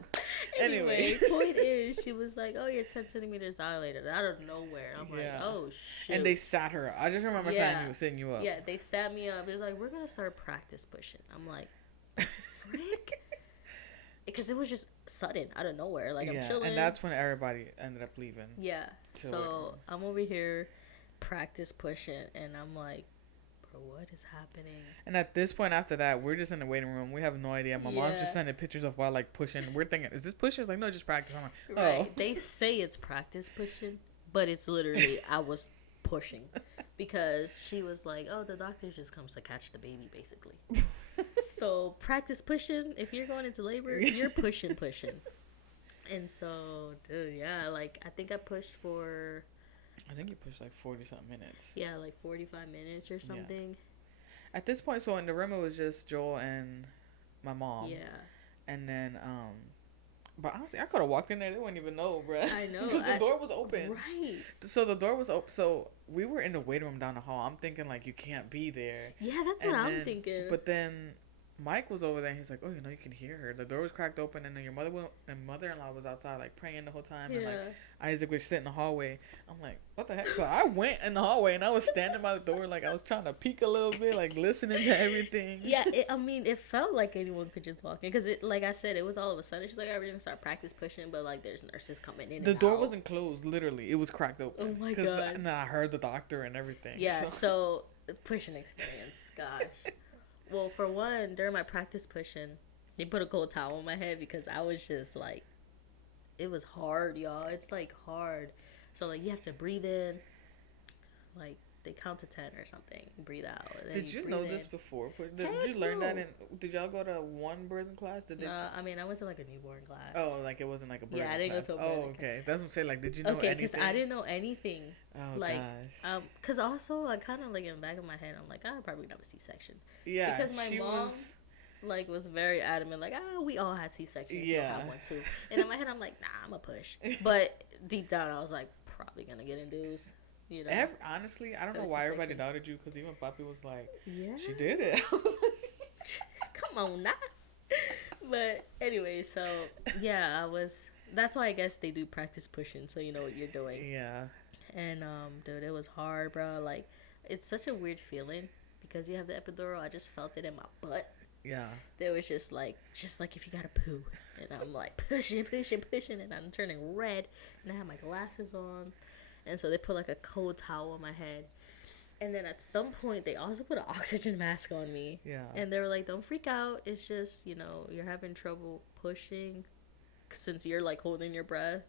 Anyway, point is, she was like, "Oh, you're 10 centimeters dilated," out of nowhere. I'm like, "Oh shit!" And they sat her up. I just remember setting you up. Yeah, they sat me up. It was like, "We're gonna start practice pushing." I'm like, "Frick," because it was just sudden, out of nowhere. Like I'm chilling, and that's when everybody ended up leaving. Yeah. So I'm over here practice pushing, and I'm like, what is happening? And at this point, after that, we're just in the waiting room. We have no idea. My mom's just sending pictures of while like pushing. We're thinking, is this pushing? It's like, no, just practice. I'm like, oh. Right. They say it's practice pushing, but it's literally I was pushing because she was like, oh, the doctor just comes to catch the baby, basically. So practice pushing. If you're going into labor, you're pushing. And so, dude, yeah, like I think I pushed for. I think you pushed like 40-something minutes. Yeah, like 45 minutes or something. Yeah. At this point, so in the room, it was just Joel and my mom. Yeah. And then, but honestly, I could have walked in there. They wouldn't even know, bruh. I know. Because the door was open. Right. So the door was open. So we were in the waiting room down the hall. I'm thinking, like, you can't be there. Yeah, that's what I'm thinking. But then Mike was over there, and he's like, oh, you know, you can hear her. The door was cracked open, and then your mother-in-law was outside, like, praying the whole time. Yeah. And, like, Isaac was sitting in the hallway. I'm like, what the heck? So I went in the hallway, and I was standing by the door, like, I was trying to peek a little bit, like, listening to everything. Yeah, it felt like anyone could just walk in. Because, like I said, it was all of a sudden. She's like, we're going to start practice pushing, but, like, there's nurses coming in. The door wasn't closed, literally. It was cracked open. Oh, my God. And I heard the doctor and everything. Yeah, so pushing experience. Gosh. Well, for one, during my practice pushing, they put a cold towel on my head because I was just, like, it was hard, y'all. It's, like, hard. So, like, you have to breathe in. Like, they count to 10 or something. Breathe out. Did you know this before? Did you learn that did y'all go to one birthing class? I mean, I went to, like, a newborn class. Oh, like, it wasn't, like, a birthing class. Yeah, I didn't go to a birthing class. Okay. That's what I'm saying. Like, did you know anything? Okay, because I didn't know anything. Oh, like, gosh. Because also, I kind of, like, in the back of my head, I'm like, I'll probably have a C-section. Yeah, because my mom was very adamant, like, we all had C-sections, yeah. so I want to. And in my head, I'm like, nah, I'm a push. But deep down, I was like, probably gonna get induced, you know. Honestly, I don't know why everybody doubted you, because even Papi was like, yeah, she did it. Come on now. But anyway, so yeah, that's why I guess they do practice pushing, so you know what you're doing. Yeah. And dude, it was hard, bro. Like, it's such a weird feeling because you have the epidural, I just felt it in my butt. Yeah. There was just like if you gotta poo, and I'm like pushing, and I'm turning red, and I have my glasses on, and so they put like a cold towel on my head, and then at some point they also put an oxygen mask on me. Yeah. And they were like, "Don't freak out. It's just you're having trouble pushing, since you're like holding your breath.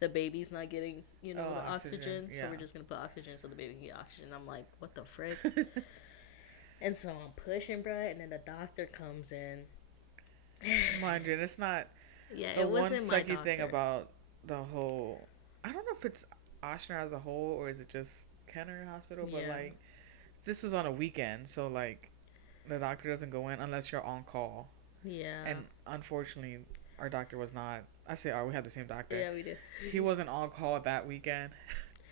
The baby's not getting the oxygen, so we're just gonna put oxygen so the baby can get oxygen." I'm like, what the frick? And so I'm pushing, bruh, and then the doctor comes in. Mind you, it's not. Yeah, the it wasn't one my sucky doctor. thing about the whole. I don't know if it's Oshner as a whole or is it just Kenner Hospital, but like, this was on a weekend, so like, the doctor doesn't go in unless you're on call. Yeah. And unfortunately, our doctor was not. I say we had the same doctor. Yeah, we do. He wasn't on call that weekend.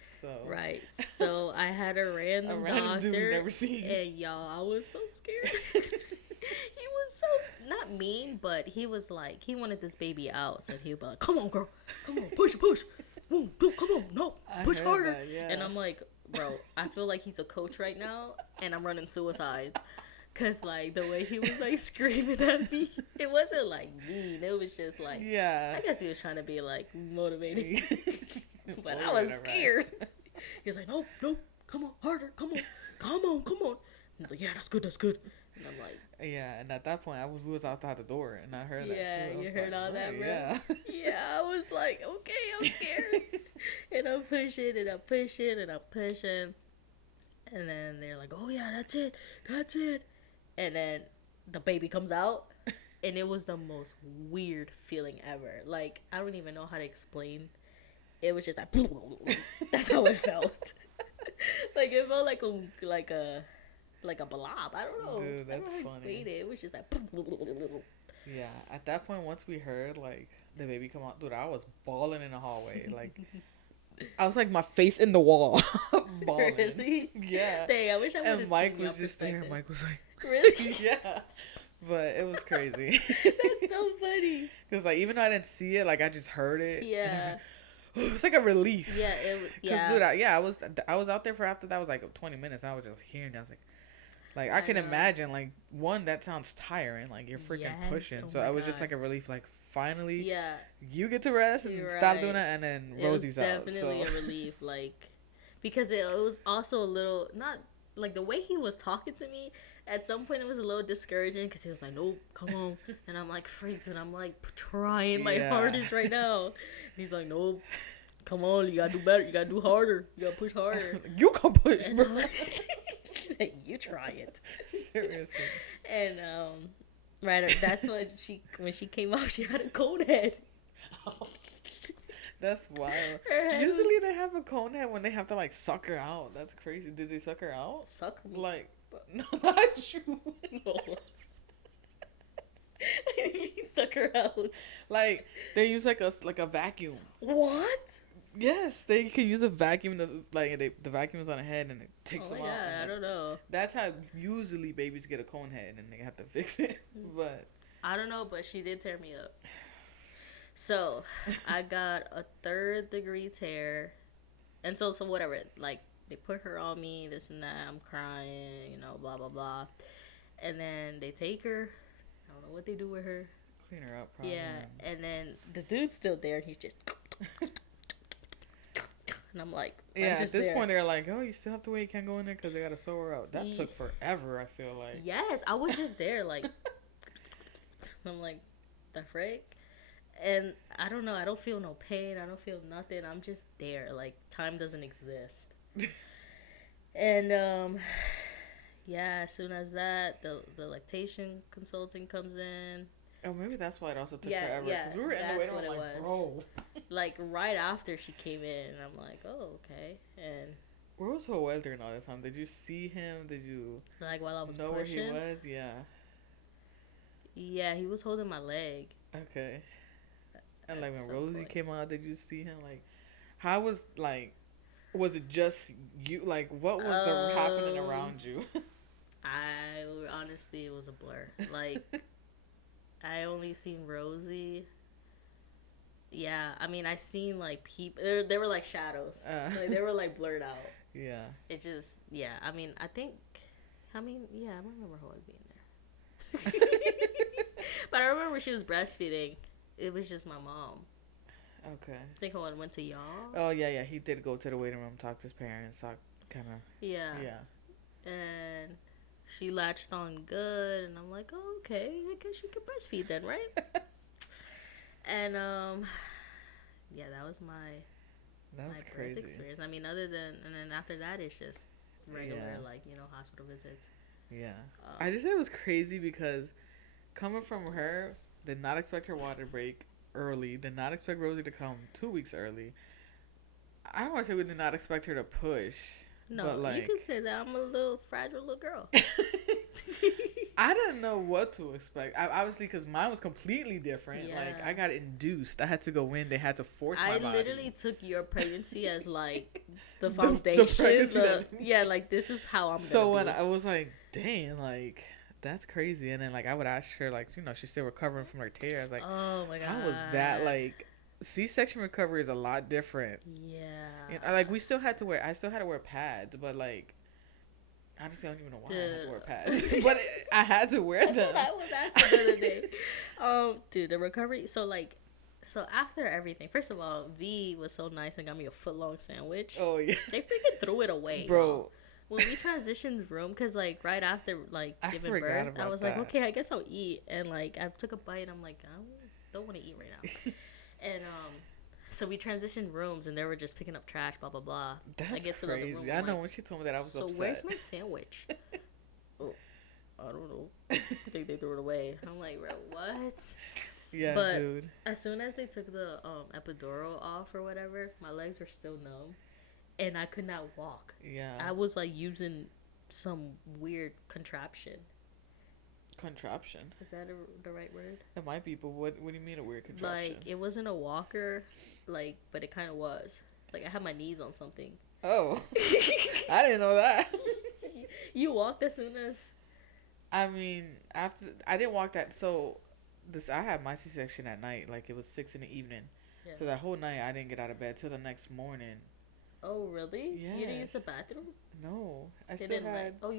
So Right. So I had a random doctor, dude we never seen. and y'all, I was so scared. He was so not mean, but he was like, he wanted this baby out, so he would be like, "Come on, girl, come on, push, come on, no, push harder." That, yeah. And I'm like, bro, I feel like he's a coach right now, and I'm running suicide. Cause like the way he was like screaming at me, it wasn't like mean. It was just like, I guess he was trying to be like motivating. But I was scared. He was like, "No, come on, harder, come on. I'm like, "Yeah, that's good." And I'm like, yeah. And at that point, we was outside the door, and I heard that. Yeah, too. you heard all that, bro. Yeah. Yeah, I was like, okay, I'm scared. And I'm pushing, and then they're like, "Oh yeah, that's it. And then the baby comes out, and it was the most weird feeling ever. Like, I don't even know how to explain. It was just like, that's how it felt. Like, it felt like a blob. I don't know. Dude, that's I don't know how to funny. explain it. It was just like, Yeah. At that point, once we heard like the baby come out, dude, I was bawling in the hallway. Like, I was like my face in the wall, bawling. Really? Yeah. Dang, I wish I would have And seen Mike your was just there. perspective. Mike was like, Really? yeah. But it was crazy. That's so funny. Because like even though I didn't see it, like I just heard it. Yeah. It was like a relief. Yeah. Because dude, I was out there for after that was like 20 minutes. And I was just hearing. I was like I can imagine like one that sounds tiring. Like you're freaking pushing. Oh so my it was just God. like a relief. Like finally, Yeah. you get to rest and You're stop right. doing it. And then It Rosie's was out. definitely So a relief, like, because it was also a little, not like the way he was talking to me. At some point, it was a little discouraging because he was like, "No, come on," and I'm like freaked, and I'm like trying my hardest right now. And he's like, "No, come on, you gotta do better. You gotta do harder. You gotta push harder." you can push, And bro. I'm like, you try it. Seriously. And right, that's when she came out, she had a cone head. That's wild. Her head Usually they have a cone head when they have to like suck her out. That's crazy. Did they suck her out? Suck me. Like, no, not you. No. Suck her out. Like they use like a vacuum. What? Yes, they can use a vacuum. The vacuum is on a head and it takes them out. Yeah, I don't know. That's how usually babies get a cone head and they have to fix it. But I don't know, but she did tear me up. So I got a 3rd-degree tear, and so whatever. Like, they put her on me, this and that. I'm crying, blah blah blah. And then they take her. I don't know what they do with her. clean her up, probably. Yeah, and then the dude's still there, and he's just. And I'm like, Yeah, I'm just at this there. point they're like, oh, you still have to wait. You can't go in there because they gotta sew her out. That took forever. I feel like. Yes, I was just there, like. I'm like, the frick. And I don't know. I don't feel no pain. I don't feel nothing. I'm just there. Like, time doesn't exist. And yeah. As soon as that, the lactation consulting comes in. Oh, maybe that's why it also took Yeah, forever. yeah, Because we were in the that's waiting what room it like, was. bro. Like right after she came in, and I'm like, oh okay. And Where was Joel during all this time? Did you see him? Did you like while I was know pushing, where he was? Yeah. yeah, he was holding my leg. Okay. And like At when some Rosie point. came out, did you see him? Like, how was was it just you? Like, what was happening around you? Honestly, it was a blur. Like, I only seen Rosie. Yeah, I mean, I seen like people. They were like shadows. Like, they were like blurred out. Yeah. It just, yeah. I mean, I think I mean, yeah, I remember Hawaii being there. But I remember she was breastfeeding. It was just my mom. Okay. I think I went to y'all. Oh yeah. He did go to the waiting room, talk to his parents, talk kind of. Yeah. Yeah. And she latched on good, and I'm like, oh, okay, I guess you can breastfeed then, right? And yeah, that was my crazy. birth experience. I mean, and then after that, it's just regular, like, hospital visits. Yeah. I just said it was crazy because coming from her, did not expect her water break early, did not expect Rosie to come 2 weeks early. I don't want to say we did not expect her to push. No, but like, you can say that I'm a little fragile little girl. I didn't know what to expect. Obviously, because mine was completely different. Yeah. Like, I got induced. I had to go in. They had to force my body. I literally took your pregnancy as, like, the foundation. Yeah, like, this is how I'm going to be. So when I was like, dang, like, that's crazy. And then, like, I would ask her, like, she's still recovering from her tear. I was like, oh, my God. How was that? Like, C-section recovery is a lot different. Yeah. Like, I still had to wear pads, but, like, honestly, I don't even know why I had to wear pads. But I had to wear them. That's what I was asking the other day. Dude, the recovery. So after everything, first of all, V was so nice and got me a foot-long sandwich. Oh, yeah. They freaking threw it away. Bro. When we transitioned room, because, like, right after, like, giving birth, I was like, okay, I guess I'll eat. And, like, I took a bite, and I'm like, I don't want to eat right now. And, so we transitioned rooms, and they were just picking up trash, blah, blah, blah. That's I get to crazy. the room, I know, like, when she told me that, I was upset. So where's my sandwich? Oh, I don't know. I think they threw it away. I'm like, bro, what? Yeah, but dude. As soon as they took the epidural off or whatever, my legs were still numb, and I could not walk. Yeah. I was, like, using some weird contraption. Contraption? Is that the right word? It might be, but what do you mean a weird contraption? Like, it wasn't a walker, like, but it kind of was. Like, I had my knees on something. Oh. I didn't know that. You walked as soon as... I mean, after... I didn't walk that... So, I had my C-section at night. Like, it was 6 in the evening. Yeah. So, that whole night, I didn't get out of bed till the next morning. Oh, really? Yeah. You didn't use the bathroom? No. You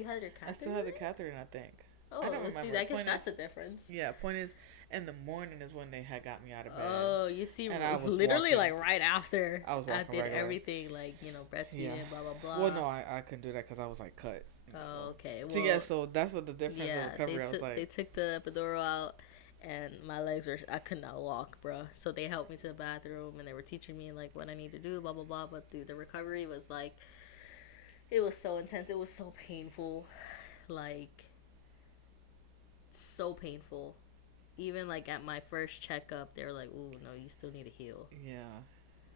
had your catheter? I still had the catheter, I think. Oh, I don't see, I guess that's the difference. Yeah, point is, in the morning is when they had got me out of bed. Oh, you see, literally, like, right after I did everything, like, breastfeeding, blah, blah, blah. Well, no, I couldn't do that because I was, like, cut. Oh, okay. Well, so, yeah, so that's what the difference of recovery, I was like. They took the epidural out, and my legs I could not walk, bro. So they helped me to the bathroom, and they were teaching me, like, what I need to do, blah, blah, blah. But, dude, the recovery was, like, it was so intense. It was so painful. Like... so painful. Even like at my first checkup, they were like, "Ooh, no, you still need to heal." Yeah,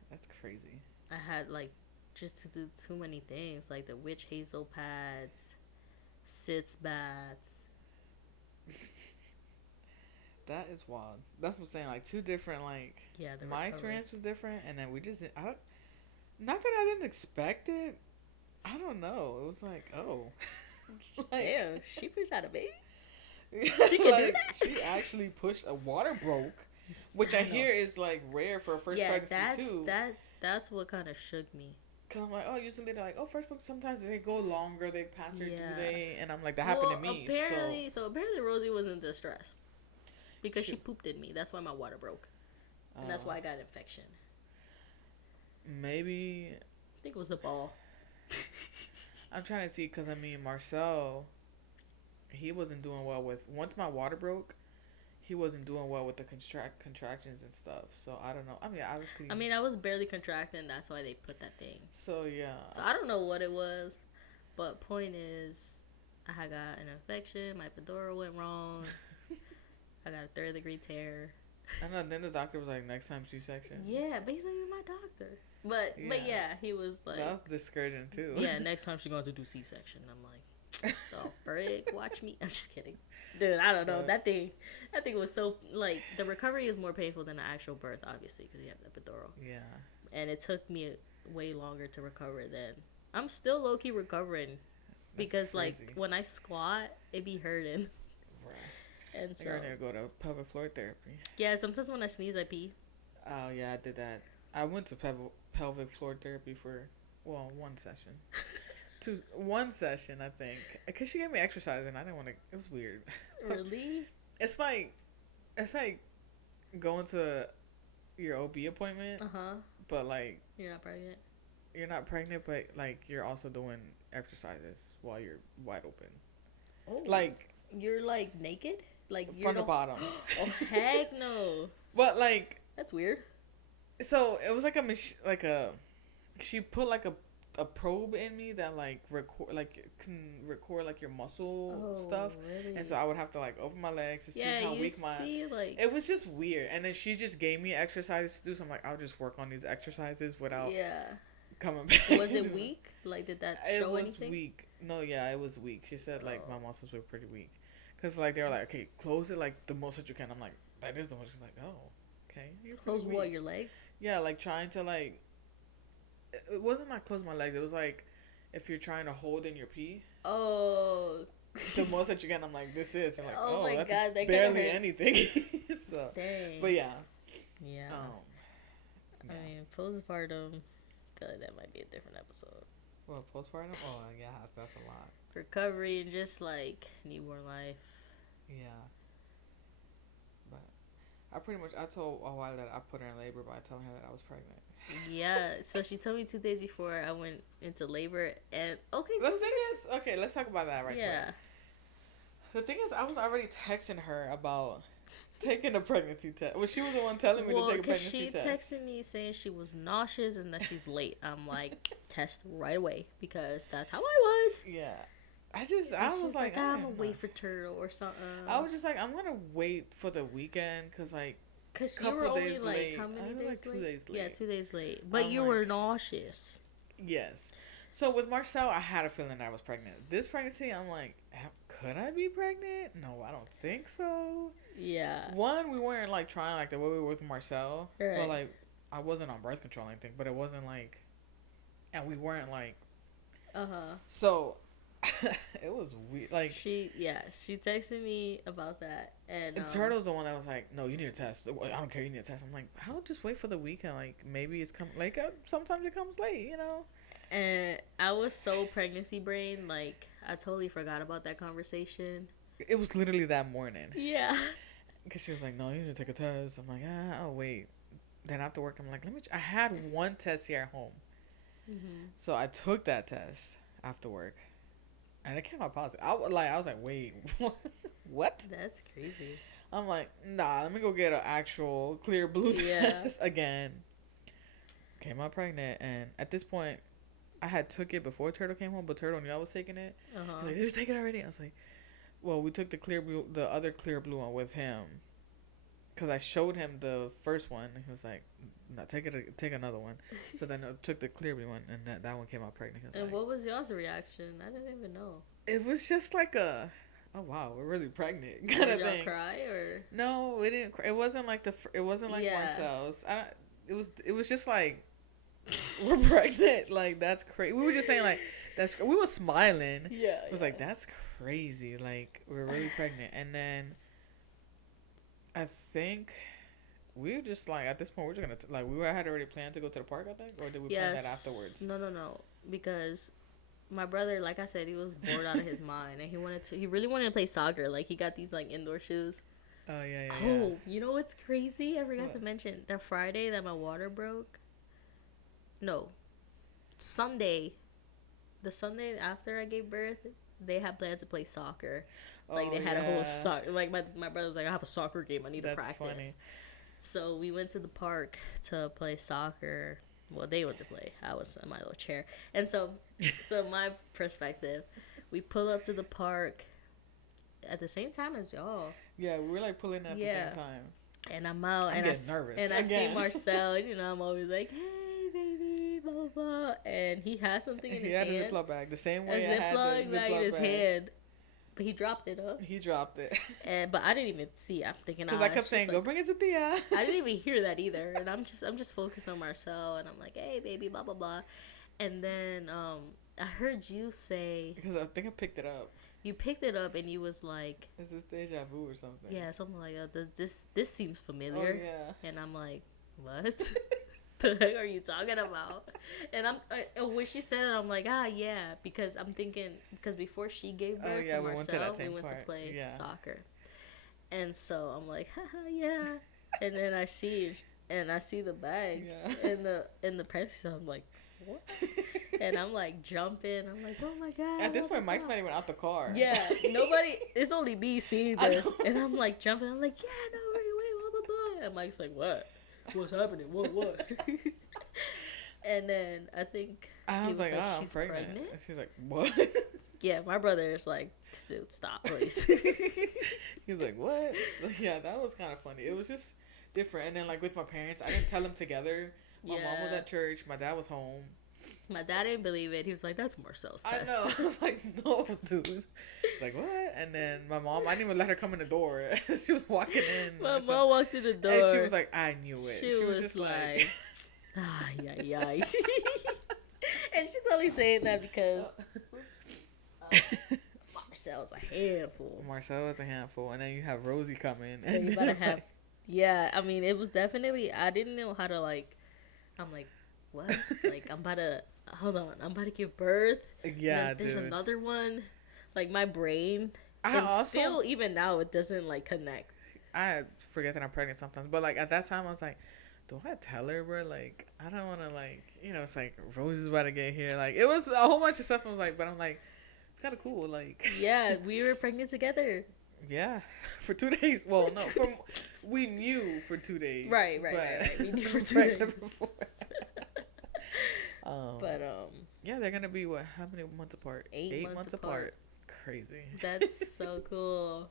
that's crazy. I had like just to do too many things, like the witch hazel pads, sitz baths. That is wild. That's what I'm saying. Like 2 different like. Yeah, my experience was different, and then we just not that I didn't expect it. I don't know. It was like, oh, like, damn, she pushed out a baby. She can do that. She actually pushed a water broke, which I hear is like rare for a first pregnancy too. That's what kind of shook me. Cause I'm like, oh, usually they're like, oh, first book sometimes they go longer, they pass her through they, and I'm like, that happened to me. Apparently, apparently Rosie was in distress because she pooped in me. That's why my water broke, and that's why I got infection. Maybe. I think it was the ball. I'm trying to see, cause I mean Marcel. He wasn't doing well with... Once my water broke, he wasn't doing well with the contractions and stuff. So, I don't know. I mean, obviously... I mean, I was barely contracting. That's why they put that thing. So, yeah. So, I don't know what it was. But point is, I had got an infection. My epidural went wrong. I got a 3rd-degree tear. I know. Then the doctor was like, next time C-section. Yeah, but he's not even my doctor. But yeah, he was like... That was discouraging, too. Yeah, next time she's going to do C-section. I'm like... Oh, frick, watch me. I'm just kidding. Dude, I don't know. That thing was so, like, the recovery is more painful than the actual birth, obviously, because you have the epidural. Yeah. And it took me way longer to recover than... I'm still low-key recovering. Because, like, when I squat, it be hurting. Right. And so... You're going to go to pelvic floor therapy. Yeah, sometimes when I sneeze, I pee. Oh, yeah, I did that. I went to pelvic floor therapy for, 1 session. one session, I think, because she gave me exercise and I didn't want to. It was weird. Really? It's like going to your OB appointment, but like You're not pregnant. you're not pregnant, but like you're also doing exercises while you're wide open. Oh, Like you're like naked, like you from the bottom. Oh heck no! But like, That's weird. so it was like she put like a probe in me that like can record like your muscle stuff, really? and so I would have to like open my legs to see how weak like it was just weird. And then she just gave me exercises to do, so I'm like, I'll just work on these exercises without coming back. Was it weak? Like, did that show anything? It was weak. No, yeah, it was weak. She said like my muscles were pretty weak, cause like they were like, okay, close it like the most that you can. I'm like, that is the most. She's like, oh, okay. Close what, your legs? Yeah, like trying to like. It wasn't like close my legs. It was like if you're trying to hold in your pee. Oh. The most that you can. I'm like, this is. I'm like, oh my that's God, that barely anything. So, dang. but yeah. Yeah. Yeah. I mean, postpartum. I feel like that might be a different episode. Well, postpartum. Oh yeah, that's a lot. Recovery and just like newborn life. Yeah. But I told a while that I put her in labor by telling her that I was pregnant. Yeah, so she told me 2 days before I went into labor, and the thing is, okay, let's talk about that quick. The thing is, I was already texting her about taking a pregnancy test. Well, she was the one telling me to take a pregnancy test. She texted me saying she was nauseous and that she's late. I'm like, test right away, because that's how I was. Yeah. I was like, I'm gonna wait for Turtle or something. I was just like, I'm gonna wait for the weekend, because like, because you were only like late. How many days like 2 days late? Yeah, 2 days late. But you were nauseous. Yes. So with Marcel, I had a feeling that I was pregnant. This pregnancy, I'm like, could I be pregnant? No, I don't think so. Yeah. One, we weren't like trying like the way we were with Marcel. Right. But like, I wasn't on birth control or anything, but it wasn't like, and we weren't like. So. It was weird. Like she texted me about that, and Turtle's the one that was like, "No, you need a test. I don't care. You need a test." I'm like, "I'll just wait for the weekend. Like maybe it's come. Like sometimes it comes late, you know." And I was so pregnancy brain, like I totally forgot about that conversation. It was literally that morning. Yeah. Because she was like, "No, you need to take a test." I'm like, "I'll wait." Then after work, I'm like, I had one test here at home, so I took that test after work. And it came out positive. I was like, wait, what? That's crazy. I'm like, nah, let me go get an actual clear blue test again. Came out pregnant, and at this point, I had took it before Turtle came home, but Turtle knew I was taking it. He's like, did you take it already? I was like, well, we took the other clear blue one with him, because I showed him the first one, and he was like, no, take another one. So then I took the clear blue one, and that one came out pregnant. And like, what was y'all's reaction? I didn't even know. It was just like oh wow, we're really pregnant kind of thing. Did y'all cry or? No, we didn't cry. It wasn't like Marcel's. It was just like, we're pregnant. Like, that's crazy. We were just saying like, we were smiling. Yeah. It was like, that's crazy. Like, we're really pregnant. And then I think we were just like, at this point, we're just gonna we had already planned to go to the park, I think, or did we plan that afterwards? No, because my brother, like I said, he was bored out of his mind, and he really wanted to play soccer. Like, he got these like indoor shoes. Oh yeah. Oh, you know what's crazy? I forgot to mention the Friday that my water broke. No, Sunday. The Sunday after I gave birth, they had planned to play soccer. Like, they had a whole soccer. Like, my brother was like, I have a soccer game. I need to practice. Funny. So we went to the park to play soccer. Well, they went to play. I was in my little chair. And so my perspective, we pull up to the park at the same time as y'all. Yeah, we were like pulling at the same time. And I'm out. I'm getting nervous. And I see Marcel. You know, I'm always like, hey, baby, blah, blah, blah. And he has something in his hand. He had a Ziploc bag. The same way I had the Ziploc bag in his hand. But he dropped it, huh? He dropped it. But I didn't even see. I'm thinking, because I kept saying, "Go bring it to Thea." I didn't even hear that either, and I'm just focused on Marcel, and I'm like, "Hey, baby, blah blah blah," and then I heard you say, because I think I picked it up. You picked it up, and you was like, "Is this deja vu or something?" Yeah, something like that. This seems familiar. Oh yeah. And I'm like, what? the heck are you talking about? And when she said it, I'm like, yeah, because I'm thinking, because before she gave birth to Marcel, we went to play soccer. And so I'm like, haha, yeah. And then I see the bag in the pregnancy. I'm like, what? And I'm like jumping. I'm like, oh my God. At this point, Mike's not even out the car. Yeah, nobody. It's only me seeing this, and I'm like jumping. I'm like, yeah, no, wait, blah blah blah. And Mike's like, what? What's happening? What? And then I think I was like, oh, she's I'm pregnant. And she's like, what? Yeah, my brother is like, dude, stop, please. He was like, what? So, yeah, that was kind of funny. It was just different. And then like with my parents, I didn't tell them together. My mom was at church. My dad was home. My dad didn't believe it. He was like, that's Marcel's test. I know. I was like, no, dude. He's like, what? And then my mom, I didn't even let her come in the door. She was walking in. My mom walked in the door. And she was like, I knew it. She was just like, yeah. And she's only saying that because Marcel's a handful. Marcel was a handful. And then you have Rosie coming. So you better have... Like, yeah, I mean, it was definitely... I didn't know how to, like... I'm like, what? Like, I'm about to give birth. Yeah, there's another one. Like, my brain... still, even now, it doesn't, like, connect. I forget that I'm pregnant sometimes. But, like, at that time, I was like... Do I tell her, bro? Like, I don't want to, like, you know, it's like, Rosie's about to get here. Like, it was a whole bunch of stuff. I was like, but I'm like, it's kind of cool. Like, yeah, we were pregnant together. Yeah, for 2 days. Well, no, we knew for 2 days. Right. We knew for 2 days. Before. Yeah, they're gonna be what? How many months apart? 8 months apart. Crazy. That's so cool.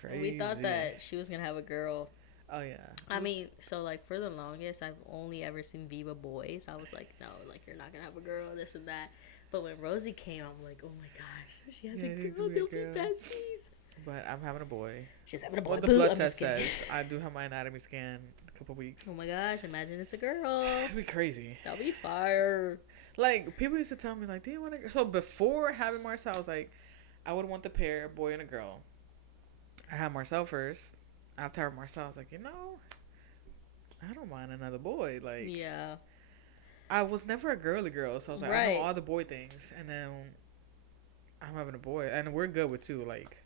Crazy. We thought that she was gonna have a girl. Oh yeah. I mean, so like for the longest, I've only ever seen Viva boys. I was like, no, like you're not gonna have a girl, this and that. But when Rosie came, I'm like, oh my gosh, she has a girl. They'll be besties. But I'm having a boy. She's having a boy. What the blood test says. I do have my anatomy scan in a couple weeks. Oh my gosh, imagine it's a girl. That'd be crazy. That'd be fire. Like, people used to tell me, like, do you want a... So, before having Marcel, I was like, I would want the pair, a boy and a girl. I had Marcel first. After I had Marcel, I was like, you know, I don't mind another boy. Like, yeah. I was never a girly girl, so I was like, I know all the boy things. And then I'm having a boy. And we're good with 2, like...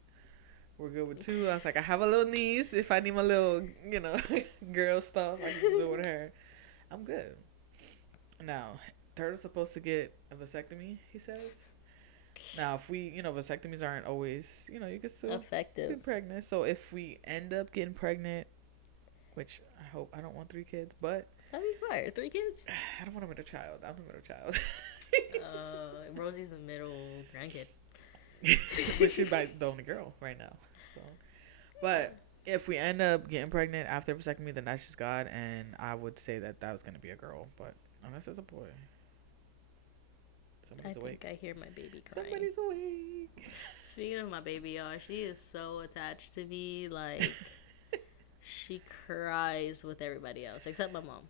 We're good with 2. I was like, I have a little niece. If I need my little, you know, girl stuff, I can just do it with her. I'm good. Now, Turtle's supposed to get a vasectomy, he says. Now, if we, you know, vasectomies aren't always, you know, you can still effective. Get pregnant. So, if we end up getting pregnant, which I hope, I don't want 3 kids, but... That'd be fire. 3 kids? I don't want a middle child. I'm the middle child. Rosie's the middle grandkid. But she's like the only girl right now. So, but if we end up getting pregnant after vasectomy, then that's just God, and I would say that was gonna be a girl. But unless it's a boy, somebody's awake. I hear my baby crying. Somebody's awake. Speaking of my baby, y'all, she is so attached to me. Like, she cries with everybody else except my mom.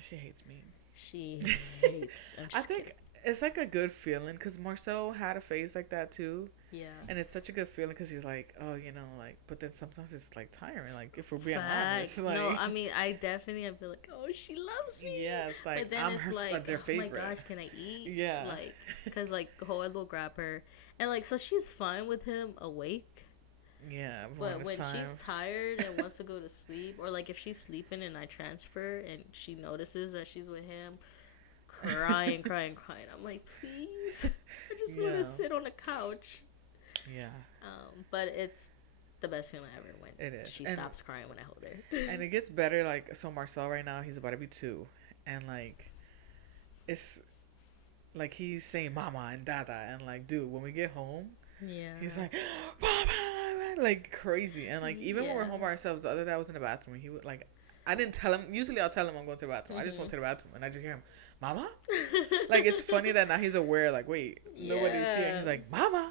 She hates me. She hates. I think it's like a good feeling because Marcel had a phase like that too. Yeah. And it's such a good feeling because he's like, oh, you know, like, but then sometimes it's like tiring. Like, if we're being honest. Like, no, I mean, I feel like, oh, she loves me. Yeah, it's like, but then it's like, their favorite. Oh my gosh, can I eat? Yeah. Like, because like, Joel will grab her. And like, so she's fine with him awake. Yeah. But when she's tired and wants to go to sleep, or like if she's sleeping and I transfer and she notices that she's with him, crying. I'm like, please, I just want to sit on the couch. Yeah. But it's the best feeling ever when she stops crying when I hold her. And it gets better. Like, so Marcel right now, he's about to be 2, and like, it's like he's saying mama and dada, and like, dude, when we get home, he's like, mama, like crazy, and like even when we're home by ourselves, the other day I was in the bathroom, he would like, I didn't tell him. Usually I'll tell him I'm going to the bathroom. I just went to the bathroom, and I just hear him, mama. Like, it's funny that now he's aware. Like, wait, nobody's here. And he's like, mama.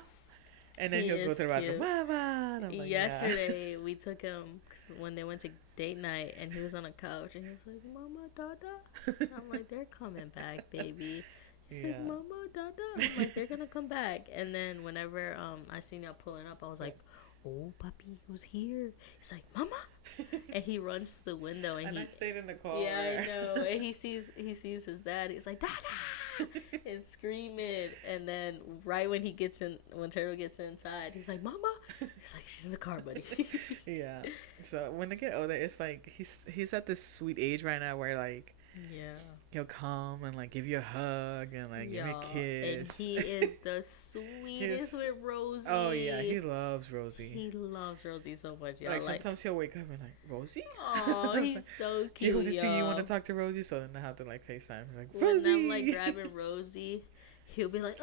And then he'll go to the bathroom, mama. And I'm like, yesterday, we took him when they went to date night, and he was on a couch, and he was like, mama, dada. And I'm like, they're coming back, baby. He's like, mama, dada. I'm like, they're going to come back. And then whenever I seen y'all pulling up, I was like, "Oh, puppy, who's here?" He's like, "Mama," and he runs to the window and I stayed in the car. yeah, I know. And he sees his dad. He's like, "Dada!" and screaming. And then right when Turtle gets inside, he's like, "Mama." He's like, "She's in the car, buddy." Yeah. So when they get older, it's like he's at this sweet age right now where like yeah. he'll come and like give you a hug and like give you a kiss. And he is the sweetest with Rosie. Oh yeah, he loves Rosie. He loves Rosie so much, y'all. Like sometimes he'll wake up and like, Rosie? Oh, he's so cute. You want to y'all. see? You want to talk to Rosie? So then I have to like FaceTime. He's like, When Rosie. I'm like grabbing Rosie, he'll be like,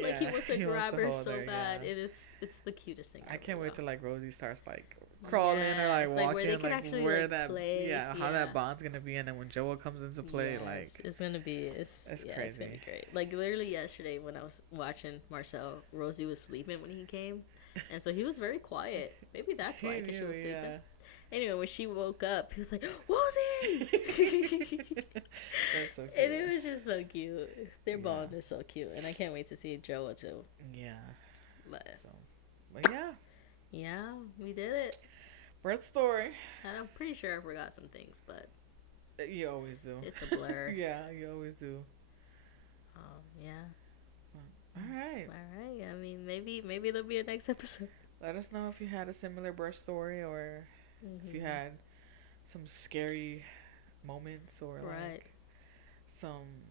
like he wants to grab her so bad. Yeah. It's the cutest thing. I can't wait till like Rosie starts like or crawling or like walking, where they can actually where like, that play. how that bond's gonna be, and then when Joel comes into play, like it's gonna be it's crazy. It's gonna be great. Like literally yesterday when I was watching Marcel, Rosie was sleeping when he came, and so he was very quiet. Maybe that's why, because she was sleeping. Yeah. Anyway, when she woke up, he was like, "Rosie!" That's so cute. And it was just so cute. Their bond is so cute, and I can't wait to see Joel too. Yeah. But yeah. Yeah, we did it. Brett's story. And I'm pretty sure I forgot some things, but you always do. it's a blur. Yeah, you always do. Yeah. All right. I mean, maybe there'll be a next episode. Let us know if you had a similar birth story or if you had some scary moments or like some,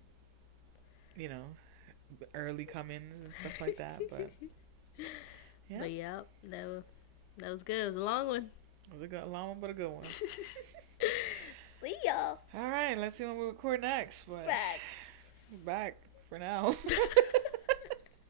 early come-ins and stuff like that. But yeah. But yeah, that was good. It was a long one. It was a long one, but a good one. See y'all. All right, let's see when we record next. But Facts. we're back for now.